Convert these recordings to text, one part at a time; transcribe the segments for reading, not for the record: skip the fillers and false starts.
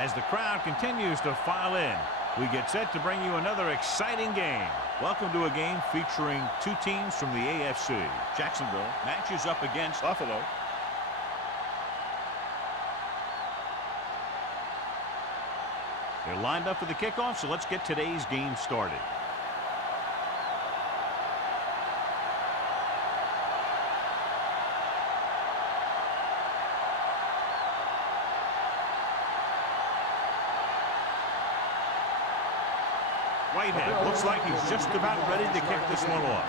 As the crowd continues to file in, we get set to bring you another exciting game. Welcome to a game featuring two teams from the AFC. Jacksonville matches up against Buffalo. They're lined up for the kickoff, so let's get today's game started. Whitehead looks like he's just about ready to kick this one off.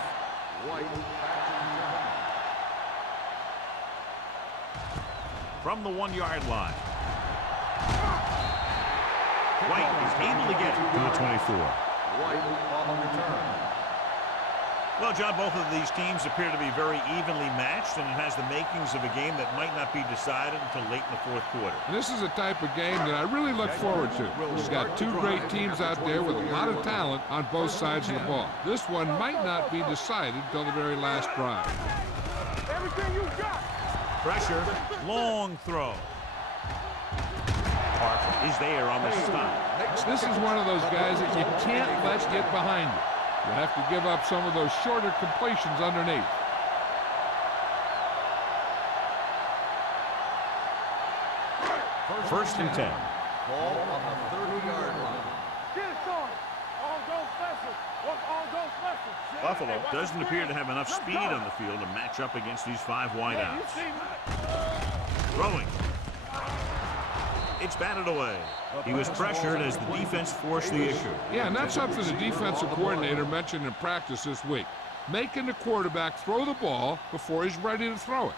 From the 1-yard line. White is able to get it to the 24. White on the return. Well, John, both of these teams appear to be very evenly matched, and it has the makings of a game that might not be decided until late in the fourth quarter. And this is a type of game that I really look forward to. We've got two great teams out there with a lot of talent on both sides of the ball. This one might not be decided until the very last drive. Everything you got. Pressure, long throw. Parker is there on the stop. This is one of those guys that you can't let get behind you. You have to give up some of those shorter completions underneath. First and 10. Ball on the 30-yard line. Get it started. All go special. All go special. Buffalo doesn't appear to have enough speed on the field to match up against these five wideouts. Throwing. It's batted away. He was pressured as the defense forced the issue. Yeah, and that's something the defensive coordinator mentioned in practice this week. Making the quarterback throw the ball before he's ready to throw it.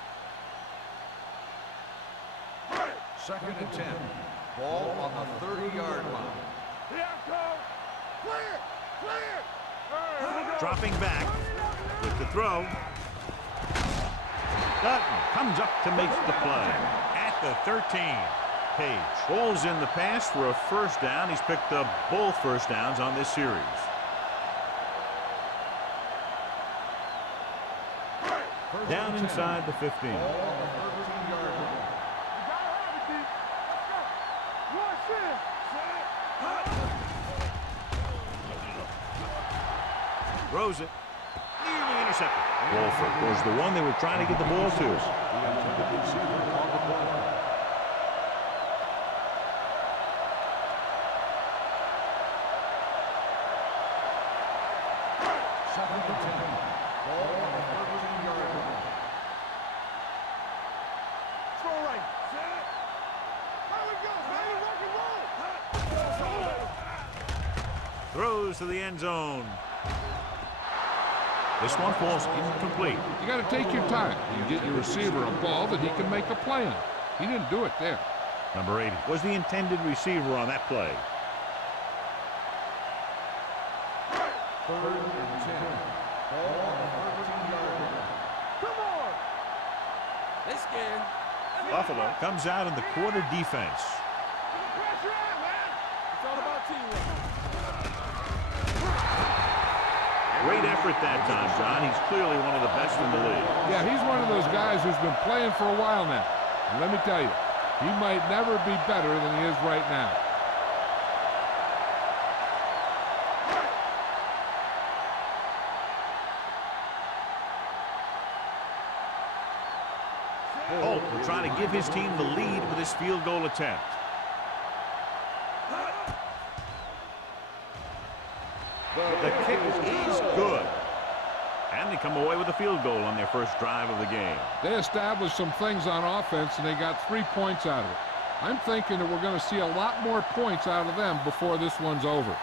Second and 10. Ball on the 30-yard line. Here I go. Clear. Clear. Dropping back with the throw. Dutton comes up to make the play at the 13. Page rolls in the pass for a first down. He's picked up both first downs on this series. Down inside the 15. Throws it. Nearly intercepted. Wolford was the one they were trying to get the ball to. Throws to the end zone. This one falls incomplete. You got to take your time. You get your receiver a ball that he can make a play on. He didn't do it there. Number 80 was the intended receiver on that play. Third and 10. Ball on the 13-yard line. Come on. This game. Buffalo comes out in the quarter defense. Pressure out, man. It's all about teamwork. Great effort that time, John. He's clearly one of the best in the league. Yeah, he's one of those guys who's been playing for a while now. And let me tell you, he might never be better than he is right now. Holt will try to give his team the lead with his field goal attempt. The kick is good. And they come away with a field goal on their first drive of the game. They established some things on offense, and they got 3 points out of it. I'm thinking that we're going to see a lot more points out of them before this one's over.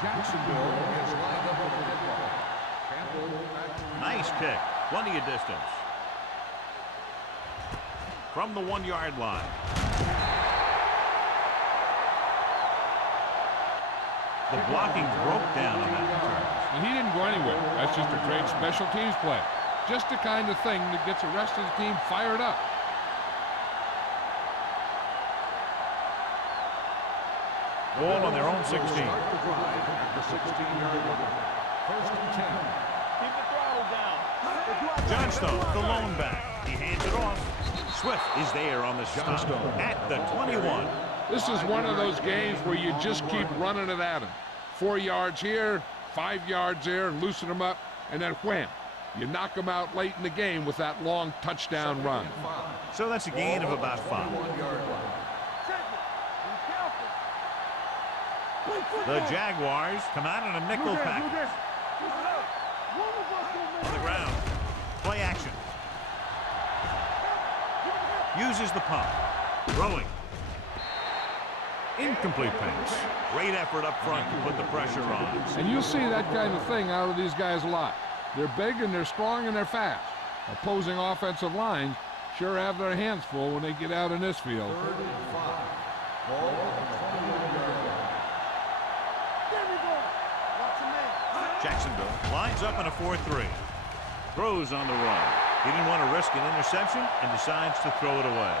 Jacksonville is lined up with the football. Nice kick. Plenty of distance. From the 1-yard line. The blocking broke down on that return. And he didn't go anywhere. That's just a great special teams play. Just the kind of thing that gets the rest of the team fired up. Ball on their own 16. Start the drive at the 16-yard line. First and 10. Keep the throttle down. Johnstone, the lone back. He hands it off. Swift is there on the stop at the 21. This is one of those games where you just keep running it at him. 4 yards here, 5 yards there, loosen them up, and then wham. You knock them out late in the game with that long touchdown run. So that's a gain of about 5. The Jaguars come out in a nickel package. On the ground. Play action. Uses the pump. Throwing. Incomplete pass. Great effort up front to put the pressure on. And you'll see that kind of thing out of these guys a lot. They're big and they're strong and they're fast. Opposing offensive lines sure have their hands full when they get out in this field. Third and 5. Ball on the 21-yard line. Jacksonville lines up in a 4-3. Throws on the run. He didn't want to risk an interception and decides to throw it away.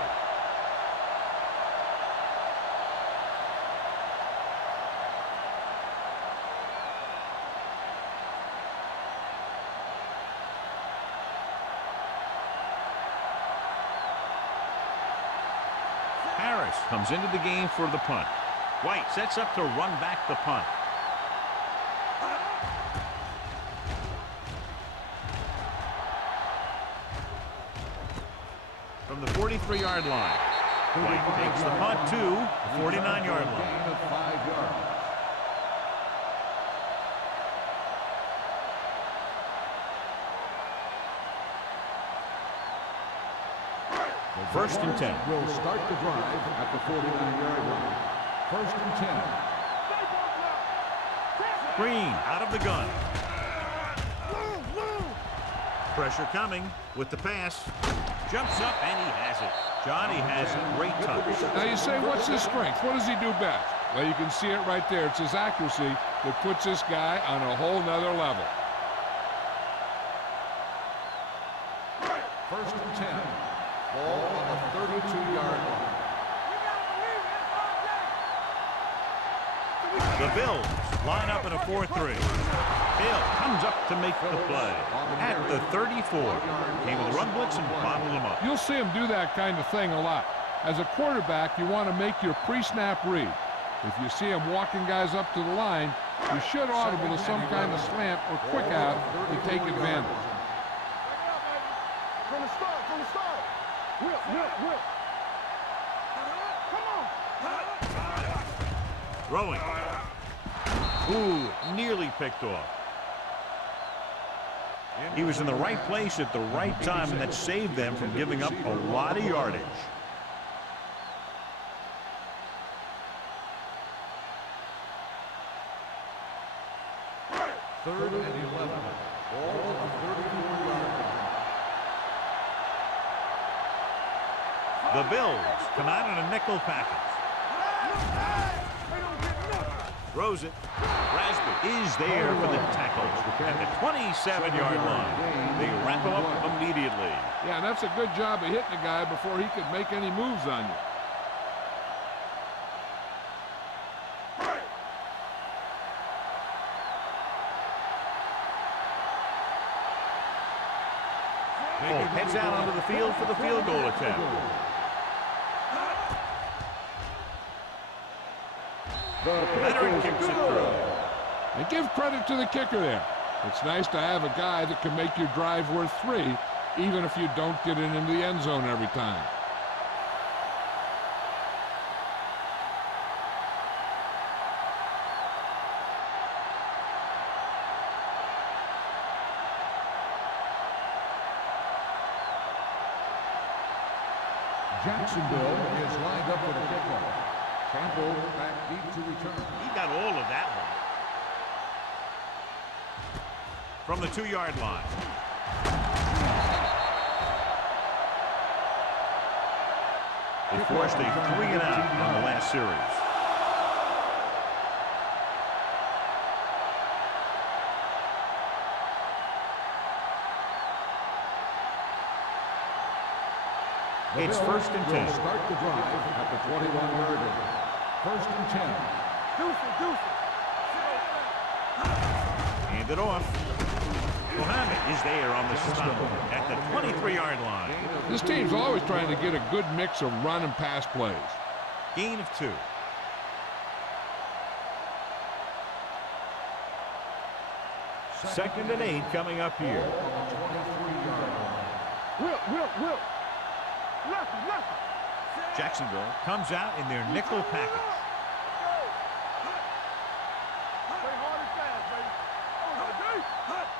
Harris comes into the game for the punt. White sets up to run back the punt. From the 43-yard line. White takes the punt to the 49-yard line. Gain of 5 yards. First and 10. Will start the drive at the 49-yard line. First and 10. Green out of the gun. Pressure coming with the pass. Jumps up and he has it. Johnny has a great touch. Now you say, what's his strength? What does he do best? Well, you can see it right there. It's his accuracy that puts this guy on a whole nother level. First and 10. Ball on the 32-yard line. The Bills line up in a 4-3. Hill comes up to make the play at the 34. Came with a run blitz and bottled him up. You'll see him do that kind of thing a lot. As a quarterback, you want to make your pre-snap read. If you see him walking guys up to the line, you should audible to some kind of slant or quick out to take advantage. From the start. Whip. Come on. Throwing. Ooh, nearly picked off. He was in the right place at the right time, and that saved them from giving up a lot of yardage. Third and 11. Ball on the 34-yard line. The Bills come out in a nickel package. Throws it. Rasby is there for the tackle at the 27-yard line. They wrap him up immediately. Yeah, that's a good job of hitting the guy before he could make any moves on you. Heads out onto the field for the field goal attempt. Leonard kicks it through. And give credit to the kicker there. It's nice to have a guy that can make your drive worth 3, even if you don't get it into the end zone every time. Jacksonville is lined up for the kickoff. Campbell back deep to return. He got all of that one. From the 2-yard line. They forced a 3-and-out on the last series. It's first and 10. Start the drive at the 21-yard line. First and 10. Hand it off. Mohammed is there on the stop at the 23-yard line. This team's always trying to get a good mix of run and pass plays. Gain of 2. Second and 8 coming up here. Will. Left. Jacksonville comes out in their nickel package.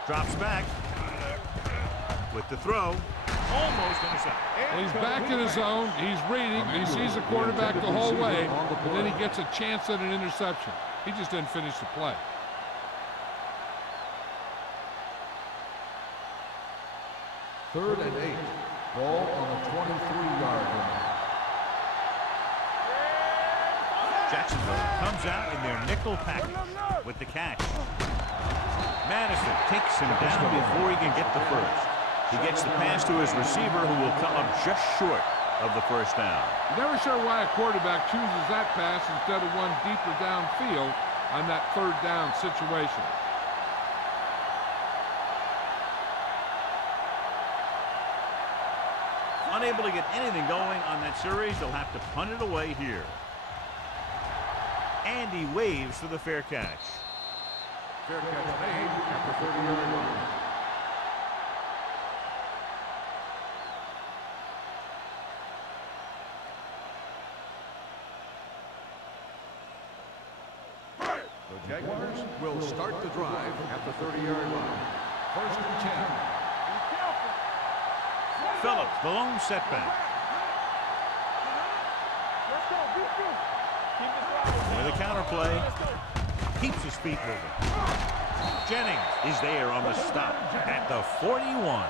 Drops back with the throw. Almost intercepted. He's back in his zone. He's reading. He sees the quarterback the whole way, and then he gets a chance at an interception. He just didn't finish the play. Third and 8. Ball on the 23-yard line. Jacksonville comes out in their nickel package with the catch. Madison takes him down before he can get the first. He gets the pass to his receiver, who will come up just short of the first down. Never sure why a quarterback chooses that pass instead of one deeper downfield on that third down situation. Unable to get anything going on that series, they'll have to punt it away here. And he waves for the fair catch. Fair catch made at the 30-yard line. The Jaguars will start the drive at the 30-yard line. First and 10. Phillips, the lone setback. With a counter play, keeps his feet moving. Jennings is there on the stop at the 41.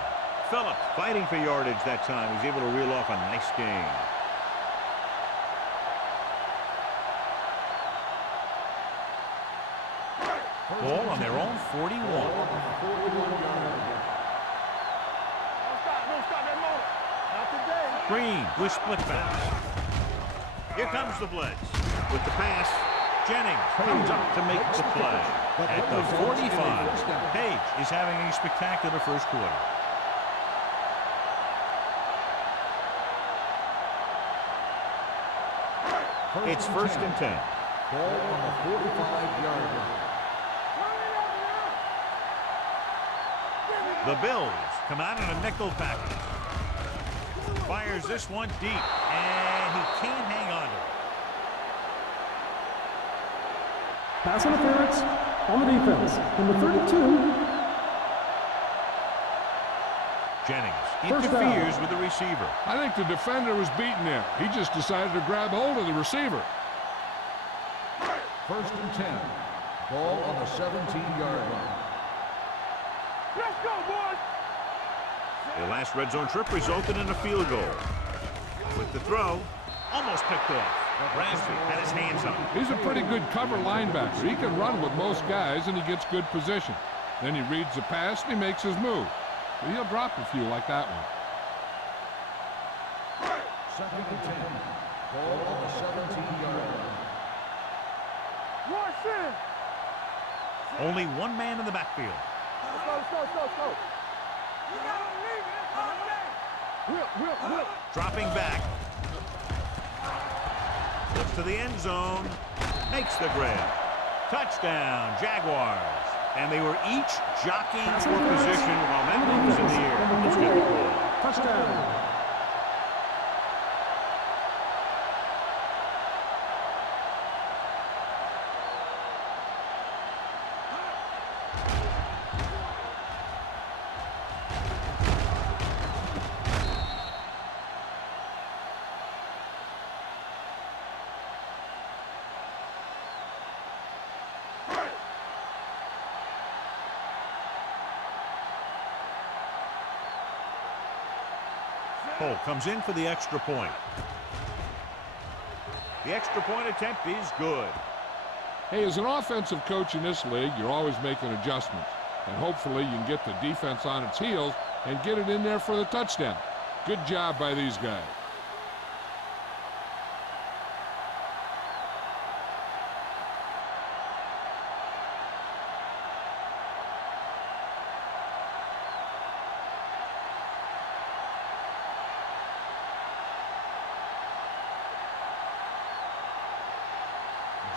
Phillips fighting for yardage that time. He's able to reel off a nice gain. Ball on their own 41. Green with split pass. Here comes the blitz. With the pass, Jennings comes up to make the play. At the 45, Page is having a spectacular first quarter. It's first and 10. Ball on the 45-yard line. The Bills come out in a nickel package. Fires this one deep, and he can't hang on to it. Pass interference on the defense. Number 32. Jennings First interferes down. with the receiver. I think the defender was beaten there. He just decided to grab hold of the receiver. First and 10. Ball on the 17-yard line. Let's go, boys! Their last red zone trip resulted in a field goal. With the throw, almost picked off. Ransby had his hands up. He's a pretty good cover linebacker. He can run with most guys, and he gets good position. Then he reads the pass, and he makes his move. But he'll drop a few like that one. Second and 10. Ball on the 17-yard line. Watch it! Only one man in the backfield. Let's go. You gotta leave it all day. Will. Dropping back. Looks to the end zone. Makes the grab. Touchdown, Jaguars. And they were each jockeying for position while that one was in the air. Let's get the call. Touchdown. Cole comes in for the extra point. The extra point attempt is good. Hey, as an offensive coach in this league, you're always making adjustments. And hopefully you can get the defense on its heels and get it in there for the touchdown. Good job by these guys.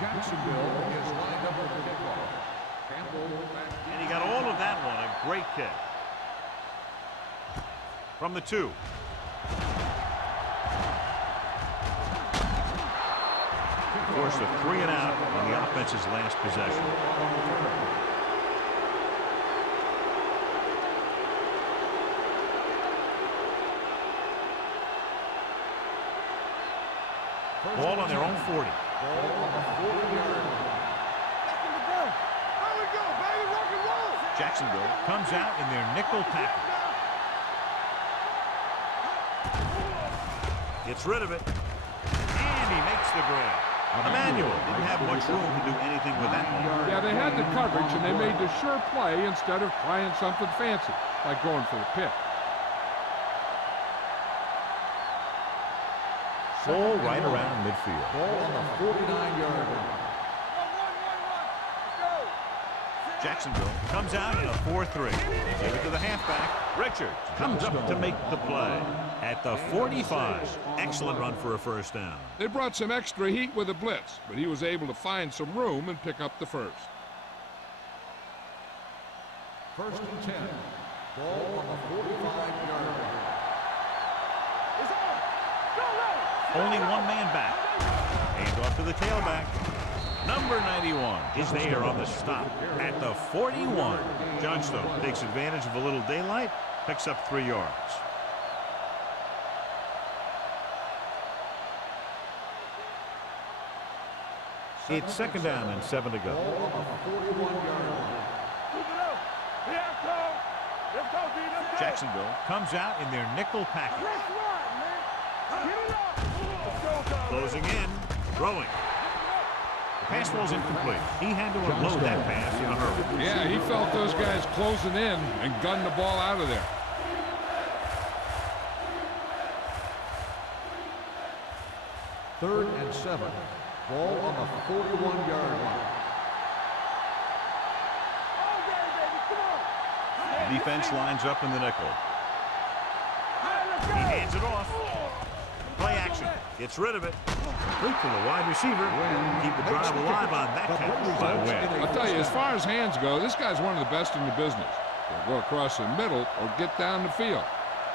Jacksonville is lined up with the kickoff. Campbell back. And he got all of that one. A great kick. From the 2. Forced a 3 and out on the offense's last possession. Ball on their own 40. Jacksonville comes out in their nickel package. Gets rid of it. And he makes the grab. Emmanuel didn't have much room to do anything with that one. Yeah, they had the coverage, and they made the sure play instead of trying something fancy, like going for the pick. Ball right around midfield. Ball on the 49-yard line. Jacksonville comes out in a 4-3. Give it to the halfback. Richards comes up to make the play at the 45. Excellent run for a first down. They brought some extra heat with a blitz, but he was able to find some room and pick up the first. 1st and 10. Ball on the 45-yard line. Only one man back. Hand off to the tailback. Number 91 is there on the stop at the 41. Johnstone takes advantage of a little daylight, picks up 3 yards. It's 2nd down and 7 to go. Ball on the 41-yard line. Jacksonville comes out in their nickel package. Closing in, throwing. The pass ball's incomplete. He had to unload that pass in a hurry. Yeah, he felt those guys closing in and gunned the ball out of there. Third and 7. Ball on the 41-yard line. Defense lines up in the nickel. He hands it off. Play action. Gets rid of it. Complete to the wide receiver. Keep the drive alive on that catch by Wynn. I'll tell you, as far as hands go, this guy's one of the best in the business. He'll go across the middle or get down the field.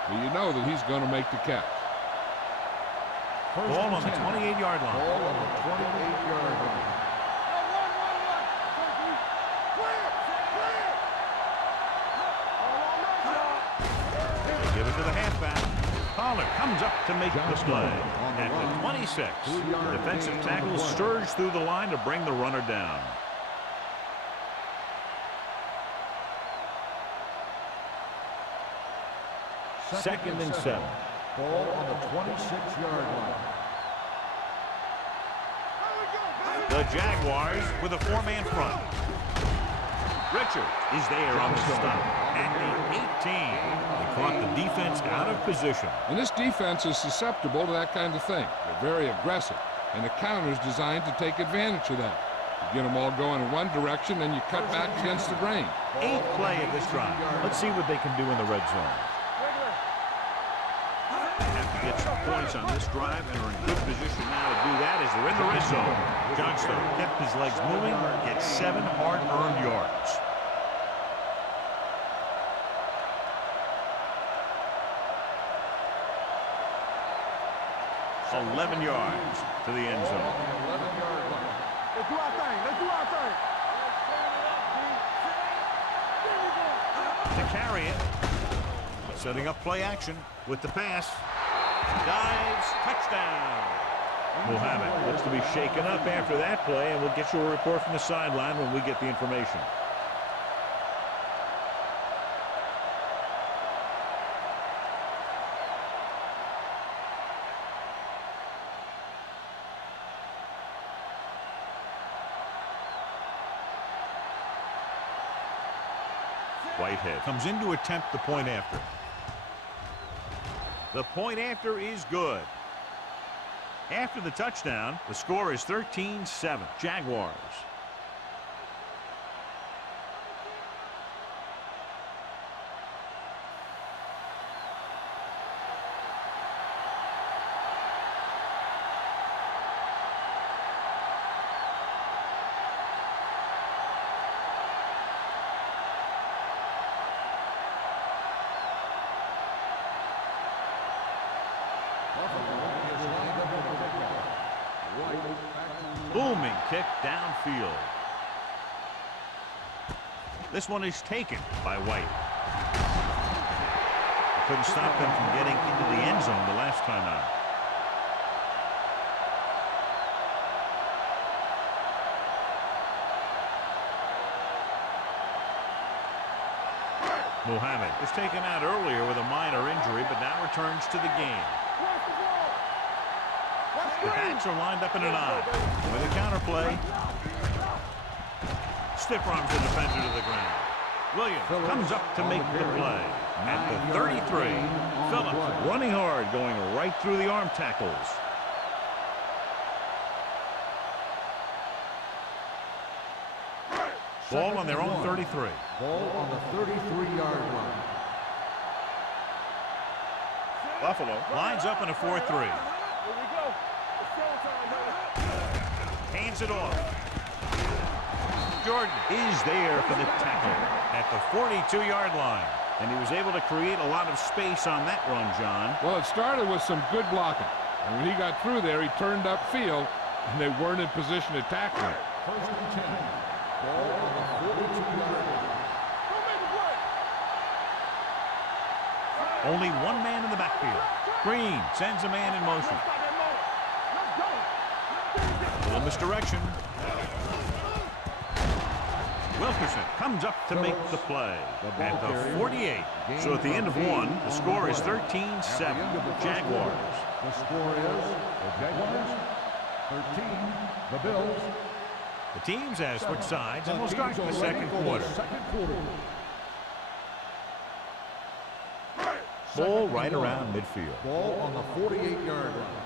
But you know that he's going to make the catch. Ball on the 28-yard line. Ball on the 28-yard line. They give it to the halfback. Pollard comes up to make the play. At the 26, the defensive tackle surged through the line to bring the runner down. Second and 7. Ball on the 26-yard line. The Jaguars with a 4-man front. Richard is there on the stop at the 18. They caught the defense out of position. And this defense is susceptible to that kind of thing. They're very aggressive, and the counter's designed to take advantage of that. You get them all going in one direction, and you cut back against the grain. 8th play of this drive. Let's see what they can do in the red zone. They have to get some points on this drive and are in good position now to do that as they're in the red zone. Johnstone kept his legs moving, gets 7 hard-earned yards. $11 yards to the end zone. 11-yard line. Let's do our thing. Let's do our thing. To carry it, setting up play action with the pass. Dives, touchdown. We'll have it. Looks to be shaken up after that play, and we'll get you a report from the sideline when we get the information. Whitehead comes in to attempt the point after. The point after is good. After the touchdown, the score is 13-7. Jaguars. Booming kick downfield. This one is taken by White. Couldn't stop them from getting into the end zone the last time out. Muhammad was taken out earlier with a minor injury, but now returns to the game. The backs are lined up in an I. With a counter play. Stiff arms the defender to the ground. Williams comes up to make the play. At the 33. Phillips running hard, going right through the arm tackles. Ball on their own 33. Ball on the 33-yard line. Buffalo lines up in a 4-3. Hands it off. Jordan is there for the tackle at the 42-yard line. And he was able to create a lot of space on that run, John. Well, it started with some good blocking. And when he got through there, he turned upfield, and they weren't in position to tackle him. First and 10. Ball on the 42-yard line. Only one man in the backfield. Green sends a man in motion. A little misdirection. Wilkerson comes up to make the play at the 48. So at the end of one, the score is 13-7. Jaguars. The score is the Jaguars 13, the Bills. The teams have switched sides, and we'll start the second quarter. Ball right around midfield. Ball on the 48-yard line.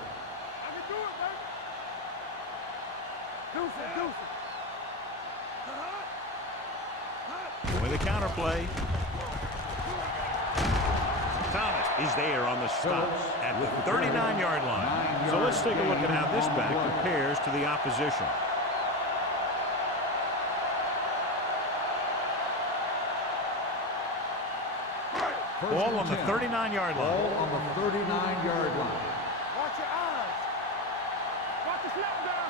With a counter play. Thomas is there on the stop at the 39-yard line. So let's take a look at how this back compares to the opposition. Ball on the 39-yard line. Ball on the 39-yard line. Watch your eyes. Watch the snap down.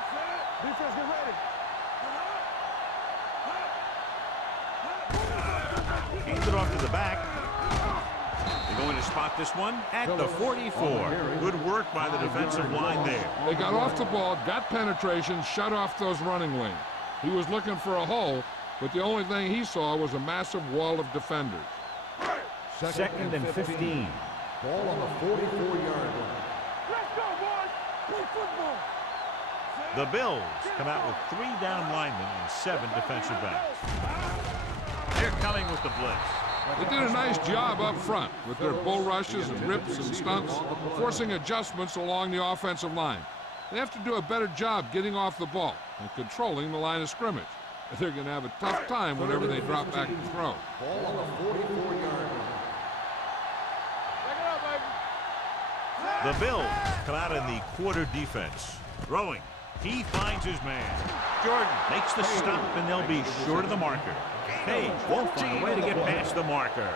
Defense, get ready. Hands it off to the back. They're going to spot this one at the 44. Good work by the defensive line there. They got off the ball, got penetration, shut off those running lanes. He was looking for a hole, but the only thing he saw was a massive wall of defenders. Second and 15. Ball on the 44-yard line. Let's go, boys. Play football. The Bills come out with 3 down linemen and 7 defensive backs. They're coming with the blitz. They did a nice job up front with their bull rushes and rips and stunts, forcing adjustments along the offensive line. They have to do a better job getting off the ball and controlling the line of scrimmage. They're going to have a tough time whenever they drop back and throw. Ball on the 44-yard line. The Bills come out in the quarter defense. Throwing. He finds his man. Jordan makes the stop, and they'll be short of the marker. Page won't find a way to get past the marker.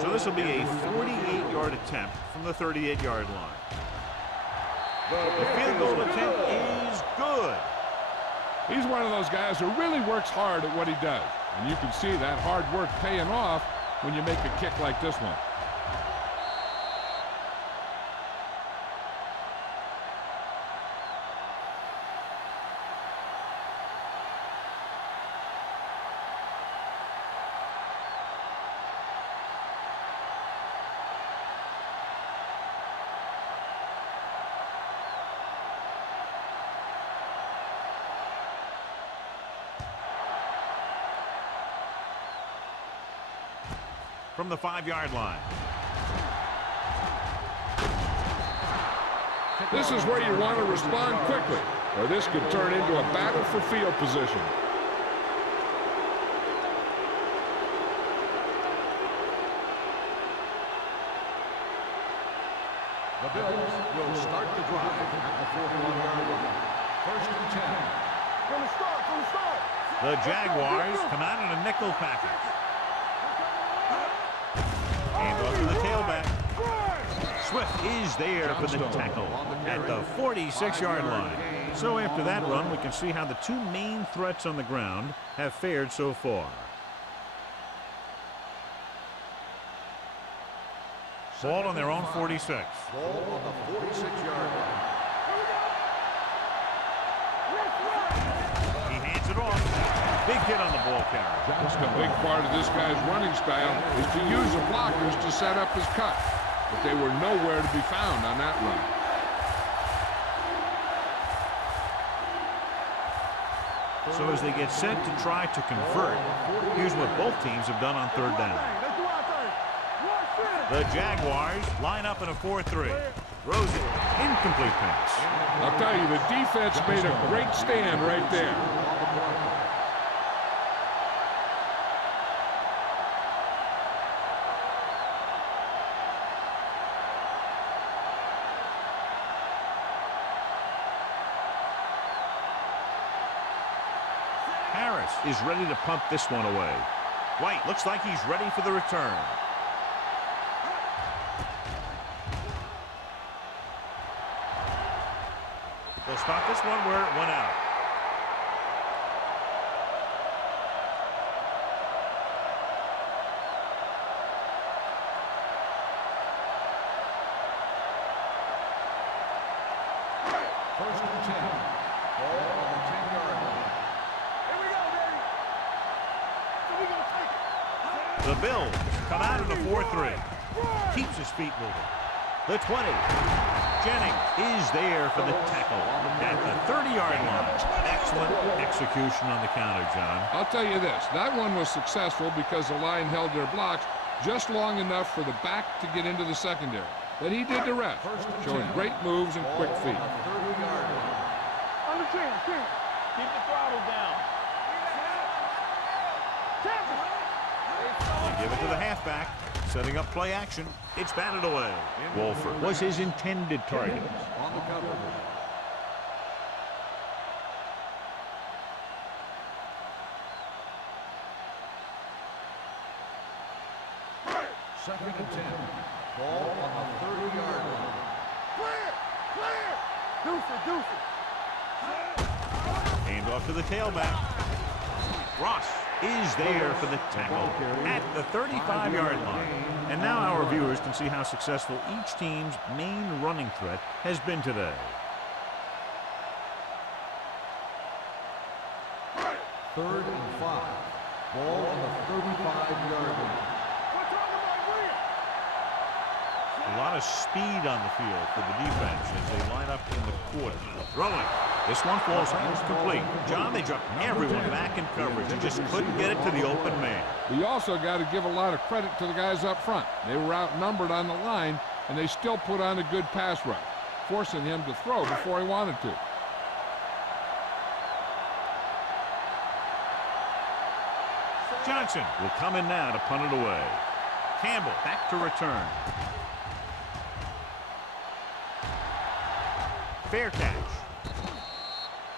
So this will be a 48-yard attempt from the 38-yard line. The field goal attempt is good. He's one of those guys who really works hard at what he does. And you can see that hard work paying off when you make a kick like this one. From the 5-yard line. This is where you want to respond quickly, or this could turn into a battle for field position. The Bills will start the drive at the 41-yard line. First and 10. From the start, from the start. The Jaguars come out in a nickel package. And off to the tailback. Swift is there for the tackle at the 46-yard line. So after that run, we can see how the two main threats on the ground have fared so far. Ball on their own 46. Ball on the 46-yard line. He hands it off. Big hit on the ball carrier. Just a big part of this guy's running style is to use the blockers to set up his cut. But they were nowhere to be found on that run. So as they get set to try to convert, here's what both teams have done on third down. The Jaguars line up in a 4-3. Throws it. Incomplete pass. I'll tell you, the defense made a great stand right there. Harris is ready to punt this one away. White looks like he's ready for the return. They'll stop this one where it went out. First and 10. Ball on the 10-yard line. Here we go, baby. So we gonna take it. The Bills come out in a 4-3. Keeps his feet moving. The 20. Jennings is there for the tackle at the 30-yard line. Excellent execution on the counter, John. I'll tell you this, that one was successful because the line held their blocks just long enough for the back to get into the secondary. But he did the rest, showing great moves and quick feet. 30-yard line. On the chin, chin. Keep the throttle down. They give it to the halfback. Setting up play action. It's batted away. Wolford was his intended target. On the cover. Second and 10. Ball on the 30-yard line. Clear, clear. Deuce. Hand off to the tailback. Ross is there for the tackle at the 35-yard line. And now our viewers can see how successful each team's main running threat has been today. Third and 5. Ball on the 35-yard line. A lot of speed on the field for the defense as they line up in the quarter. Throwing. This one falls incomplete. John, they dropped everyone back in coverage and just couldn't get it to the open man. We also got to give a lot of credit to the guys up front. They were outnumbered on the line, and they still put on a good pass rush, forcing him to throw before he wanted to. Johnson will come in now to punt it away. Campbell back to return. Fair catch.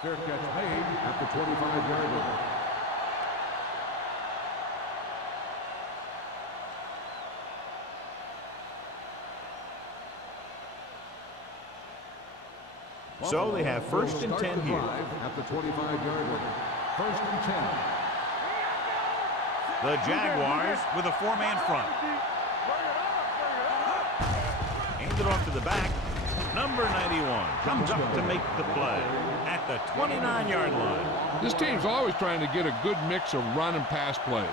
Fair catch made at the 25-yard line. So they have first and 10 here. At the 25-yard line. First and 10. The Jaguars with a four-man front. Handed off to the back. Number 91 comes up to make the play at the 29-yard line. This team's always trying to get a good mix of run and pass plays.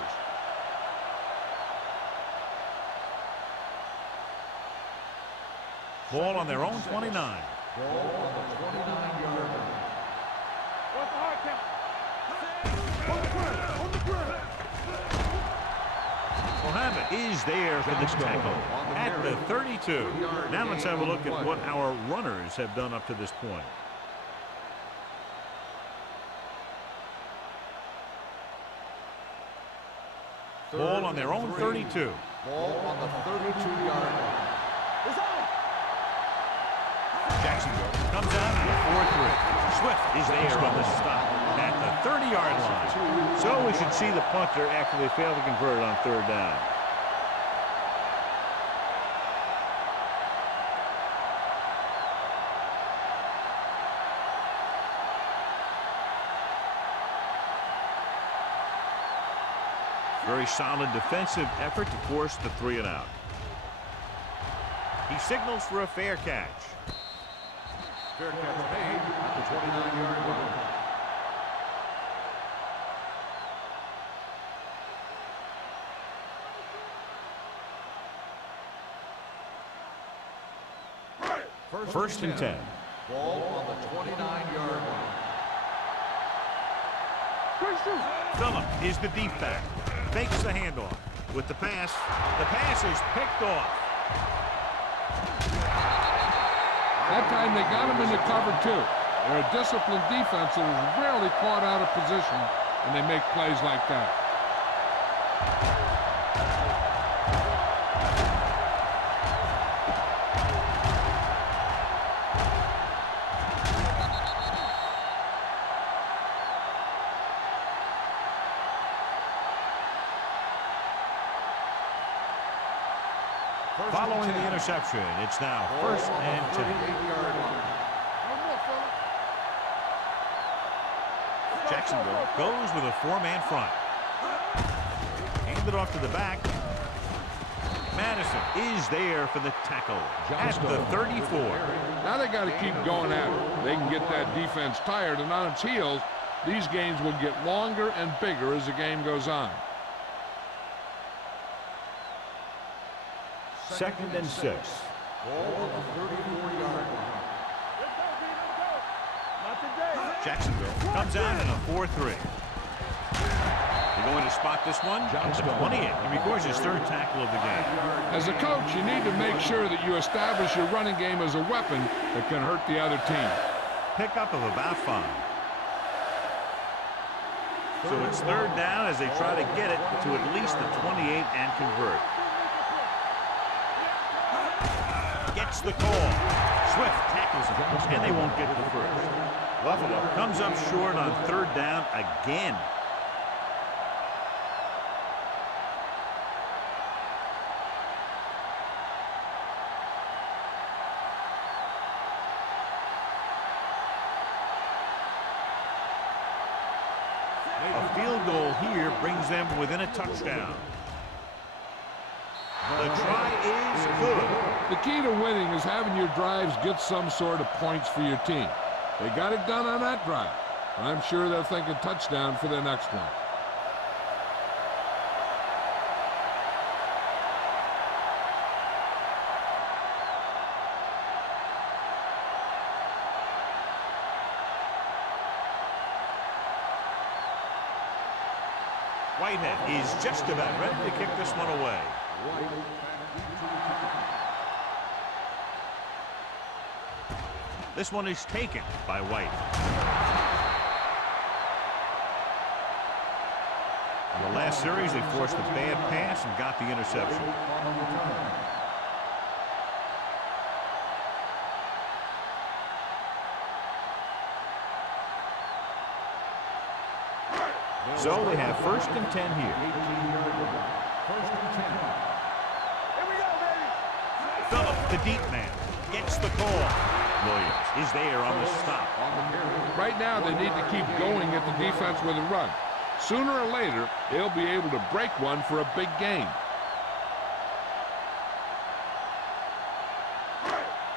Ball on their own 29. Ball on the 29-yard line. What's the hard count? On the ground, on the ground. Mohammed is there for this tackle at the 32. Now let's have a look at what our runners have done up to this point. Ball on their own 32. Ball on the 32-yard line. It's on. Jacksonville comes out in the 4-3. Swift is there on the stop at the 30-yard line. So we should see the punter after they fail to convert on third down. Very solid defensive effort to force the 3-and-out. He signals for a fair catch. Fair catch made at the 29-yard line. First and 10. Ball on the 29-yard line. Phillip is the deep back. Fakes the handoff. With the pass is picked off. That time they got him into cover two. They're a disciplined defense that is rarely caught out of position, and they make plays like that. Following the interception, it's now first and 10. Jacksonville goes with a four-man front. Handed off to the back. Madison is there for the tackle at the 34. Now they got to keep going at it. They can get that defense tired, and on its heels, these games will get longer and bigger as the game goes on. Second and 6. Ball on the 34-yard line. Jacksonville comes out in a 4-3. They're going to spot this one at the 28. He records his third tackle of the game. As a coach, you need to make sure that you establish your running game as a weapon that can hurt the other team. Pickup of about 5. So it's third down as they try to get it to at least the 28 and convert. Gets the call. Swift tackles him, and they won't get the first. Buffalo comes up short on third down again. A field goal here brings them within a touchdown. The try is good. The key to winning is having your drives get some sort of points for your team. They got it done on that drive. I'm sure they're thinking touchdown for their next one. Whitehead is just about ready to kick this one away. This one is taken by White. In the last series, they forced a bad pass and got the interception. So they have first and 10 here. First and 10. Here we go, baby. Phillip, the deep man, gets the call. Williams is there on the stop. Right now, they need to keep going at the defense with a run. Sooner or later, they'll be able to break one for a big gain.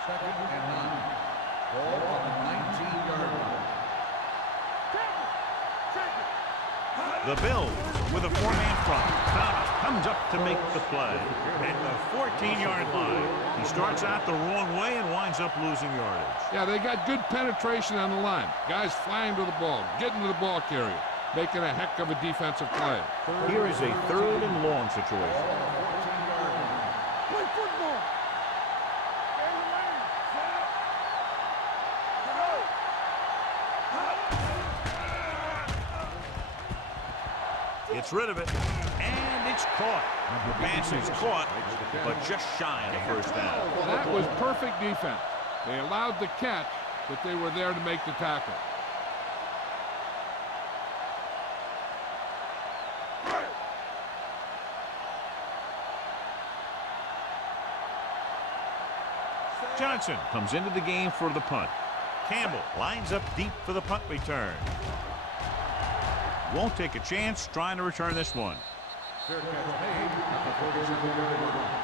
Second and 9. Ball on the 19-yard line. The Bills with a four-man front. Thomas comes up to make the play at the 14-yard line. He starts out the wrong way and winds up losing yardage. Yeah, they got good penetration on the line. Guys flying to the ball, getting to the ball carrier, making a heck of a defensive play. Here is a third and long situation. Play football. Gets rid of it, and it's caught. The pass is caught, but just shy of the first down. That was perfect defense. They allowed the catch, but they were there to make the tackle. Johnson comes into the game for the punt. Campbell lines up deep for the punt return. Won't take a chance trying to return this one. Fair catch made at the 47-yard line.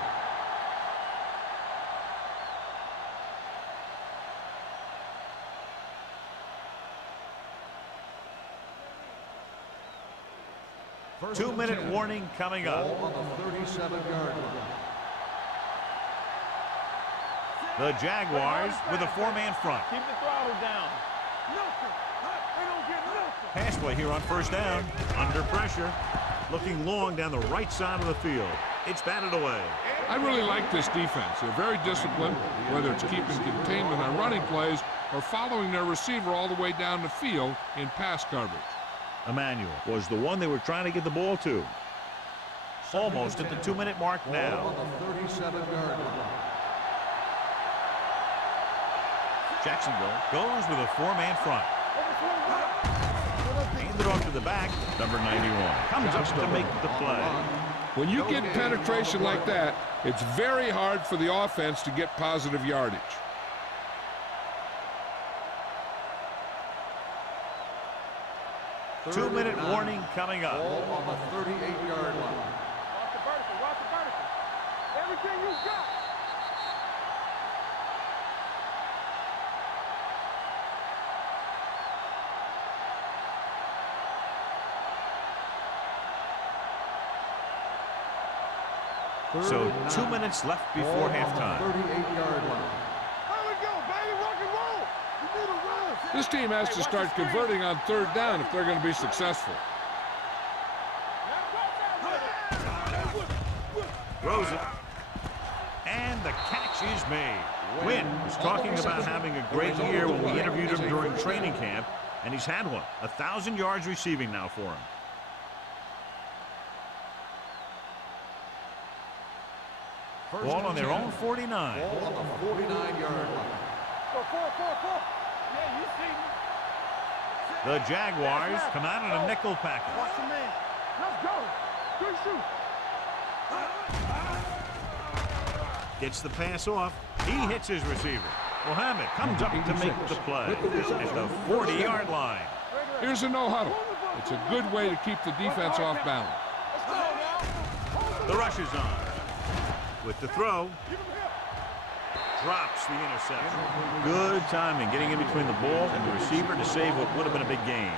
First 2-minute warning coming up. Ball on the 37-yard line. The Jaguars with a four-man front. Keep the throttle down. Nothing. They don't get nothing. Pass play here on first down. Under pressure. Looking long down the right side of the field. It's batted away. I really like this defense. They're very disciplined, whether it's keeping containment on running plays or following their receiver all the way down the field in pass coverage. Emmanuel was the one they were trying to get the ball to. Almost at the 2-minute mark now. Ball on the 37-yard line. Jacksonville goes with a four-man front. Handed off to the back. Number 91 comes up to make the play. When you get penetration like that, it's very hard for the offense to get positive yardage. Two-minute warning coming up. Ball on the 38-yard line. Watch the vertical. Watch the vertical. Everything you got. So 2 minutes left before halftime. 38-yard line. There we go, baby. Rock and roll. You need a run. This team has to start converting on third down if they're going to be successful. Throws it. And the catch is made. Wynn was talking about having a great year when we interviewed him during training camp, and he's had one. 1,000 yards receiving now for him. Ball on their own 49. Ball on the 49-yard line. Go, four. Yeah, you see me. The Jaguars come out in a nickel package. Watch the man. Let's go. Good shoot. Gets the pass off. He hits his receiver. Mohammed comes up to make the play at the 40-yard line. Here's a no huddle. It's a good way to keep the defense off balance. Let's go now. The rush is on. With the throw, drops the interception. Good timing, getting in between the ball and the receiver to save what would have been a big gain.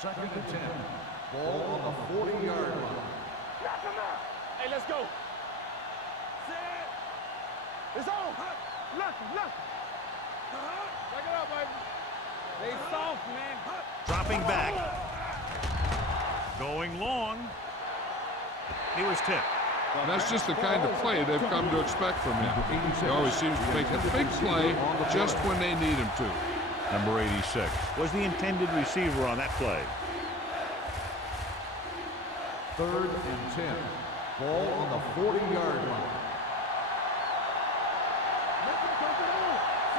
Second and 10. Ball on the 40-yard line. Hey, let's go. It's on. Lucky. Back it up, baby. They soft, man. Dropping back. Going long. He was tipped. That's just the kind of play they've come to expect from him. He always seems to make a big play just when they need him to. Number 86 was the intended receiver on that play. Third and 10. Ball on the 40-yard line.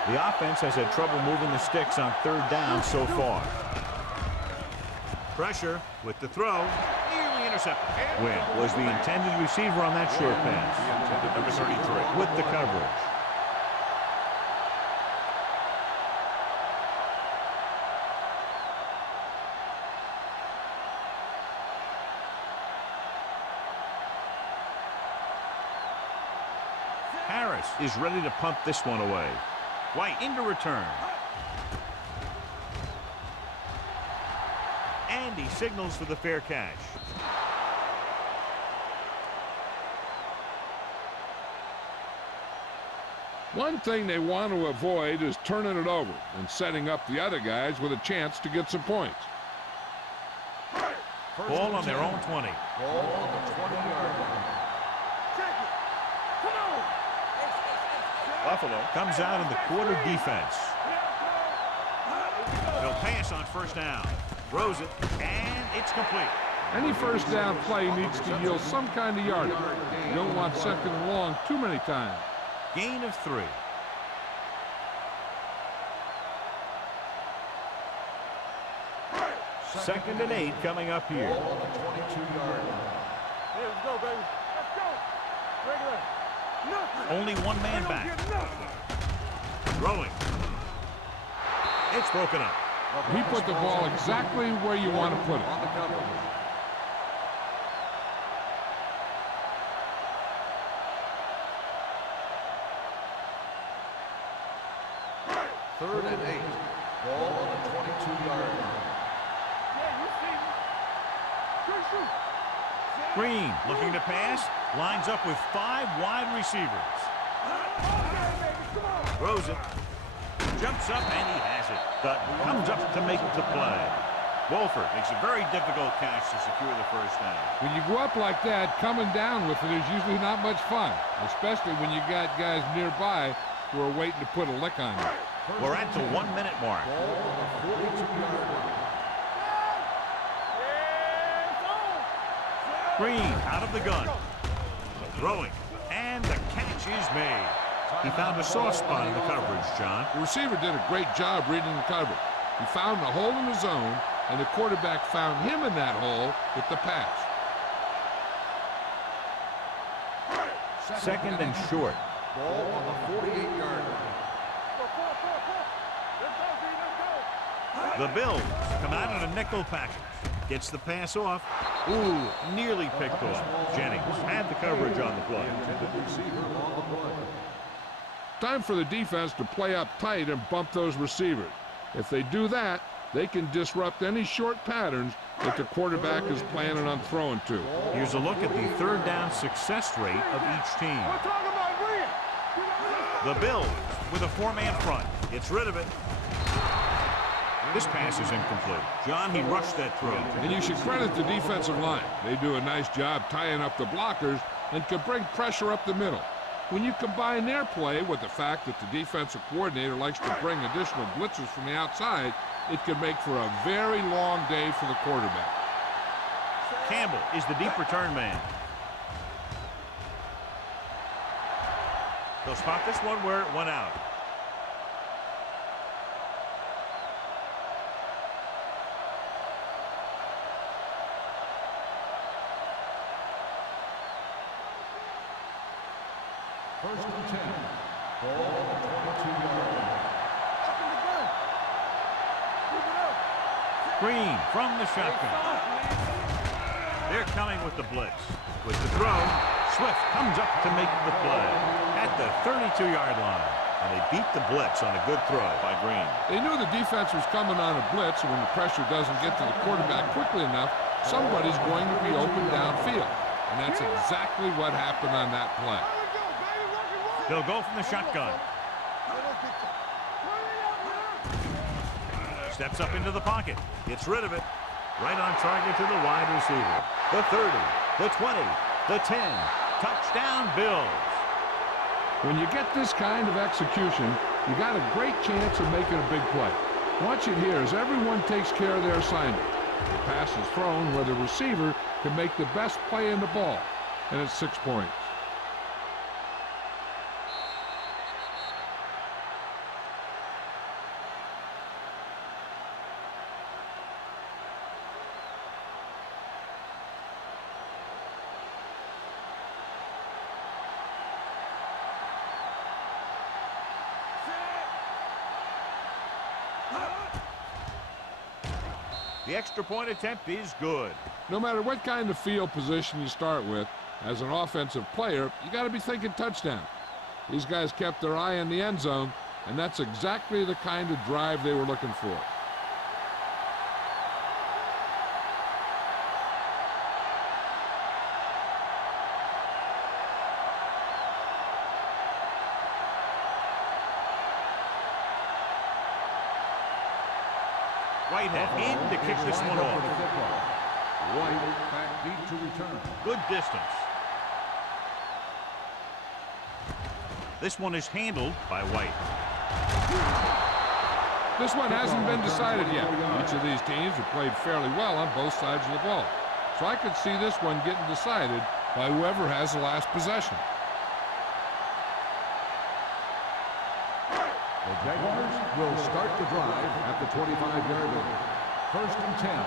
The offense has had trouble moving the sticks on third down so far. Pressure with the throw. Nearly intercepted. Wynn was the intended receiver on that short pass. Number 33 with the coverage. Harris is ready to punt this one away. White into return. And he signals for the fair catch. One thing they want to avoid is turning it over and setting up the other guys with a chance to get some points. Ball on their own 20. Ball on the 20-yard line. Buffalo comes out in the quarter defense. They'll pass on first down. Throws it, and it's complete. Any first down play needs to yield some kind of yardage. You don't want second and long too many times. Gain of 3. Second and 8 coming up here. Ball on the 22-yard line. Hey, let's go, baby. Let's go. Regular. Nothing. Only one man They don't back. get nothing. Throwing. It's broken up. He put the ball exactly where you want to put it. On the cover. Third and 8. Ball on the 22-yard line. Yeah, you see me. Good shoot. Green looking to pass. Lines up with 5 wide receivers. Okay, baby, come on. Throws it. Jumps up and he has it. Dutton comes up to make the play. Wolford makes a very difficult catch to secure the first down. When you go up like that, coming down with it is usually not much fun, especially when you got guys nearby who are waiting to put a lick on you. We're at the 1 minute mark. Ball on the 42-yard line. Yeah, it's on. Green out of the gun. Throwing. And the catch is made. He found a soft spot in the coverage, John. The receiver did a great job reading the coverage. He found a hole in the zone, and the quarterback found him in that hole with the pass. Second and short. Ball on the 48-yard line. Let's go, B, let's go. The Bills come out in a nickel package. Gets the pass off. Ooh, nearly picked off. Jennings had the coverage on the play. Intended receiver on the play. Time for the defense to play up tight and bump those receivers. If they do that, they can disrupt any short patterns that the quarterback is planning on throwing to. Here's a look at the third down success rate of each team. We're talking about Green. The Bills with a 4-man front. Gets rid of it. This pass is incomplete. John, he rushed that throw. And you should credit the defensive line. They do a nice job tying up the blockers and can bring pressure up the middle. When you combine their play with the fact that the defensive coordinator likes to bring additional blitzes from the outside, it can make for a very long day for the quarterback. Campbell is the deep return man. They'll spot this one where it went out. First and 10. Ball on the 22-yard line. Up in the gun. Keep it up. Green from the shotgun. They're coming with the blitz. With the throw, Swift comes up to make the play at the 32-yard line. And they beat the blitz on a good throw by Green. They knew the defense was coming on a blitz, and when the pressure doesn't get to the quarterback quickly enough, somebody's going to be open downfield. And that's exactly what happened on that play. They'll go from the shotgun. Steps up into the pocket. Gets rid of it. Right on target to the wide receiver. The 30, the 20, the 10. Touchdown, Bills. When you get this kind of execution, you got a great chance of making a big play. Watch it here as everyone takes care of their assignment. The pass is thrown where the receiver can make the best play in the ball, and it's 6 points. The extra point attempt is good. No matter what kind of field position you start with, as an offensive player, you got to be thinking touchdown. These guys kept their eye on the end zone, and that's exactly the kind of drive they were looking for. Whitehead in to kick this one off. White back deep to return. Good distance. This one is handled by White. This one hasn't been decided yet. Each of these teams have played fairly well on both sides of the ball. So I could see this one getting decided by whoever has the last possession. The Jaguars will start the drive at the 25-yard line. 1st and 10.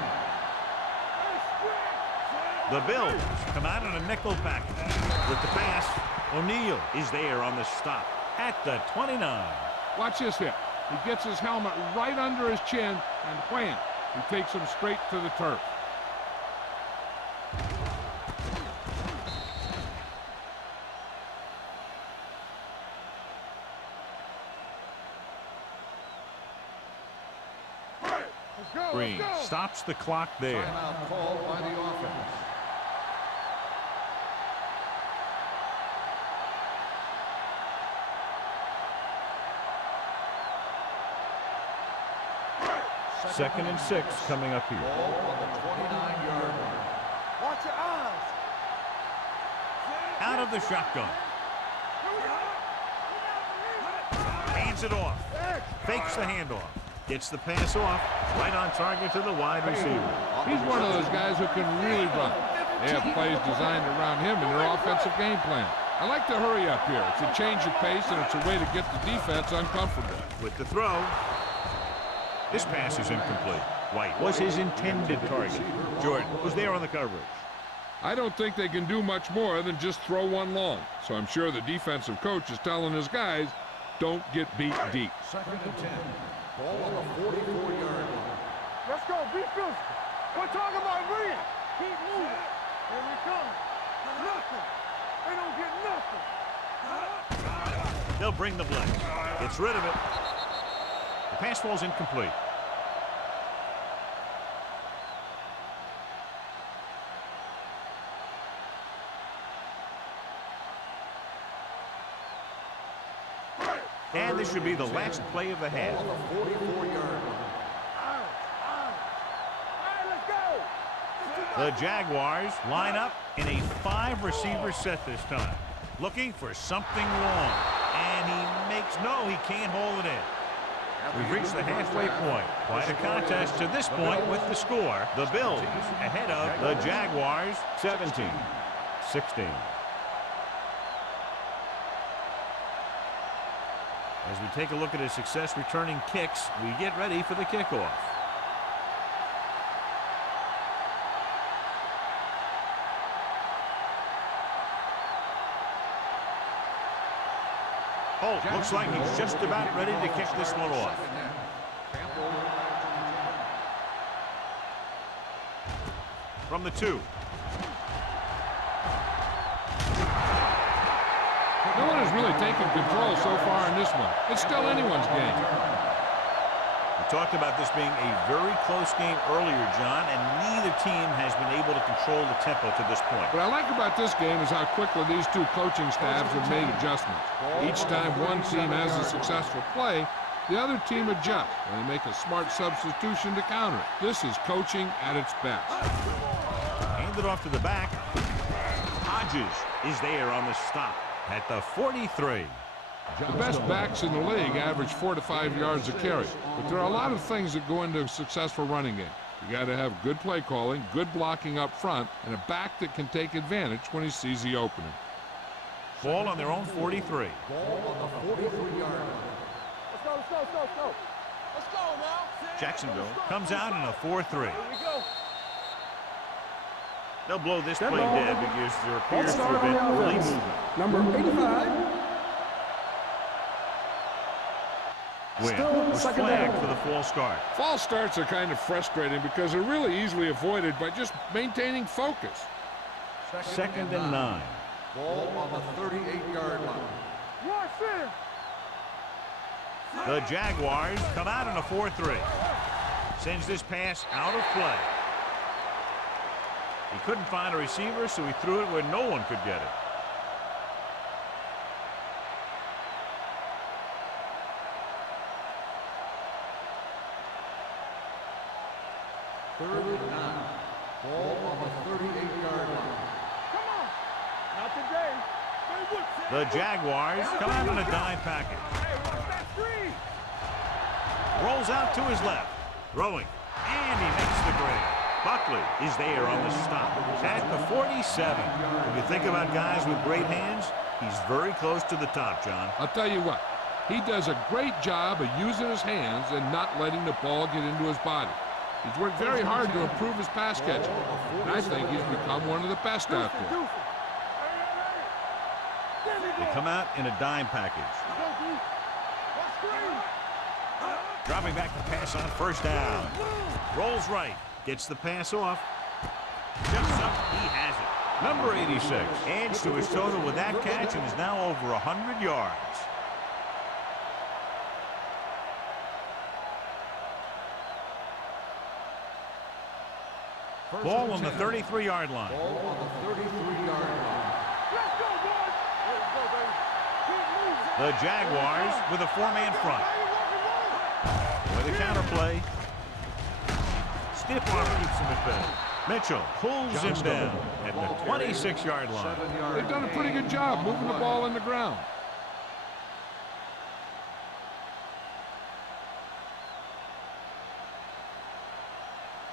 The Bills come out in a nickel package. With the pass, O'Neal is there on the stop at the 29. Watch this hit. He gets his helmet right under his chin, and wham, he takes him straight to the turf. Green stops the clock there. Timeout called by the offense. Second and 6 coming up here. Ball on the 29-yard line. Watch your eyes. Out of the shotgun. Hands it off. Fakes the handoff. Gets the pass off. Right on target to the wide receiver. He's one of those guys who can really run. They have plays designed around him in their offensive game plan. I like to hurry up here. It's a change of pace, and it's a way to get the defense uncomfortable. With the throw. This pass is incomplete. White was his intended target. Jordan was there on the coverage. I don't think they can do much more than just throw one long. So I'm sure the defensive coach is telling his guys, don't get beat deep. 2nd and 10. Ball on the 44-yard line. Let's go. Be physical. We're talking about real. Keep moving. Here we come. Nothing. They don't get nothing. They'll bring the blitz. Gets rid of it. The pass falls incomplete. And this should be the last play of the half. On the 44-yard line. The Jaguars line up in a 5-receiver set this time. Looking for something long. And he makes no, he can't hold it in. We've reached the halfway point. Quite a contest to this point with the score. The Bills ahead of the Jaguars 17-16. As we take a look at his success returning kicks, we get ready for the kickoff. Holt looks like he's just about ready to kick this one off. From the 2. No one has really taken control so far in this one. It's still anyone's game. We talked about this being a very close game earlier, John, and neither team has been able to control the tempo to this point. What I like about this game is how quickly these two coaching staffs have made adjustments. Each time one team has a successful play, the other team adjusts, and they make a smart substitution to counter it. This is coaching at its best. Handed off to the back. Hodges is there on the stop at the 43. The best backs in the league average 4 to 5 yards a carry, but there are a lot of things that go into a successful running game. You got to have good play calling, good blocking up front, and a back that can take advantage when he sees the opening. Ball on their own 43. Ball on the 43-yard line. Let's go, let's go, let's go, let's go. Let's go now. Jacksonville comes out in a 4-3. Here we go. They'll blow this play ball. dead because there Ball appears to start have been on the early offense. movement. Number 85. Win Still was second flagged down. for the false start. False starts are kind of frustrating because they're really easily avoided by just maintaining focus. Second and 9. Ball on the 38-yard line. Watch this. The Jaguars come out in a 4-3. Sends this pass out of play. He couldn't find a receiver, so he threw it where no one could get it. Third and 9. Ball on the 38-yard line. Come on. Not today. The Jaguars come out in a dime package. Hey, watch that screen. Rolls out to his left. Throwing. And he makes the grade. Buckley is there on the stop at the 47. When you think about guys with great hands, he's very close to the top, John. I'll tell you what, he does a great job of using his hands and not letting the ball get into his body. He's worked very hard to improve his pass catching, and I think he's become one of the best out there. They come out in a dime package. Dropping back to pass on first down. Rolls right. Gets the pass off. Jumps up. He has it. Number 86 adds to his total with that catch and is now over 100 yards. Ball on the 33-yard line. Ball on the 33-yard line. Let's go, boys. Let's go, baby. Keep moving. The Jaguars with a four-man front. With a counterplay. Stiff arm keeps him at bay. Mitchell pulls him down at the 26-yard line. They've done a pretty good job moving the ball in the ground.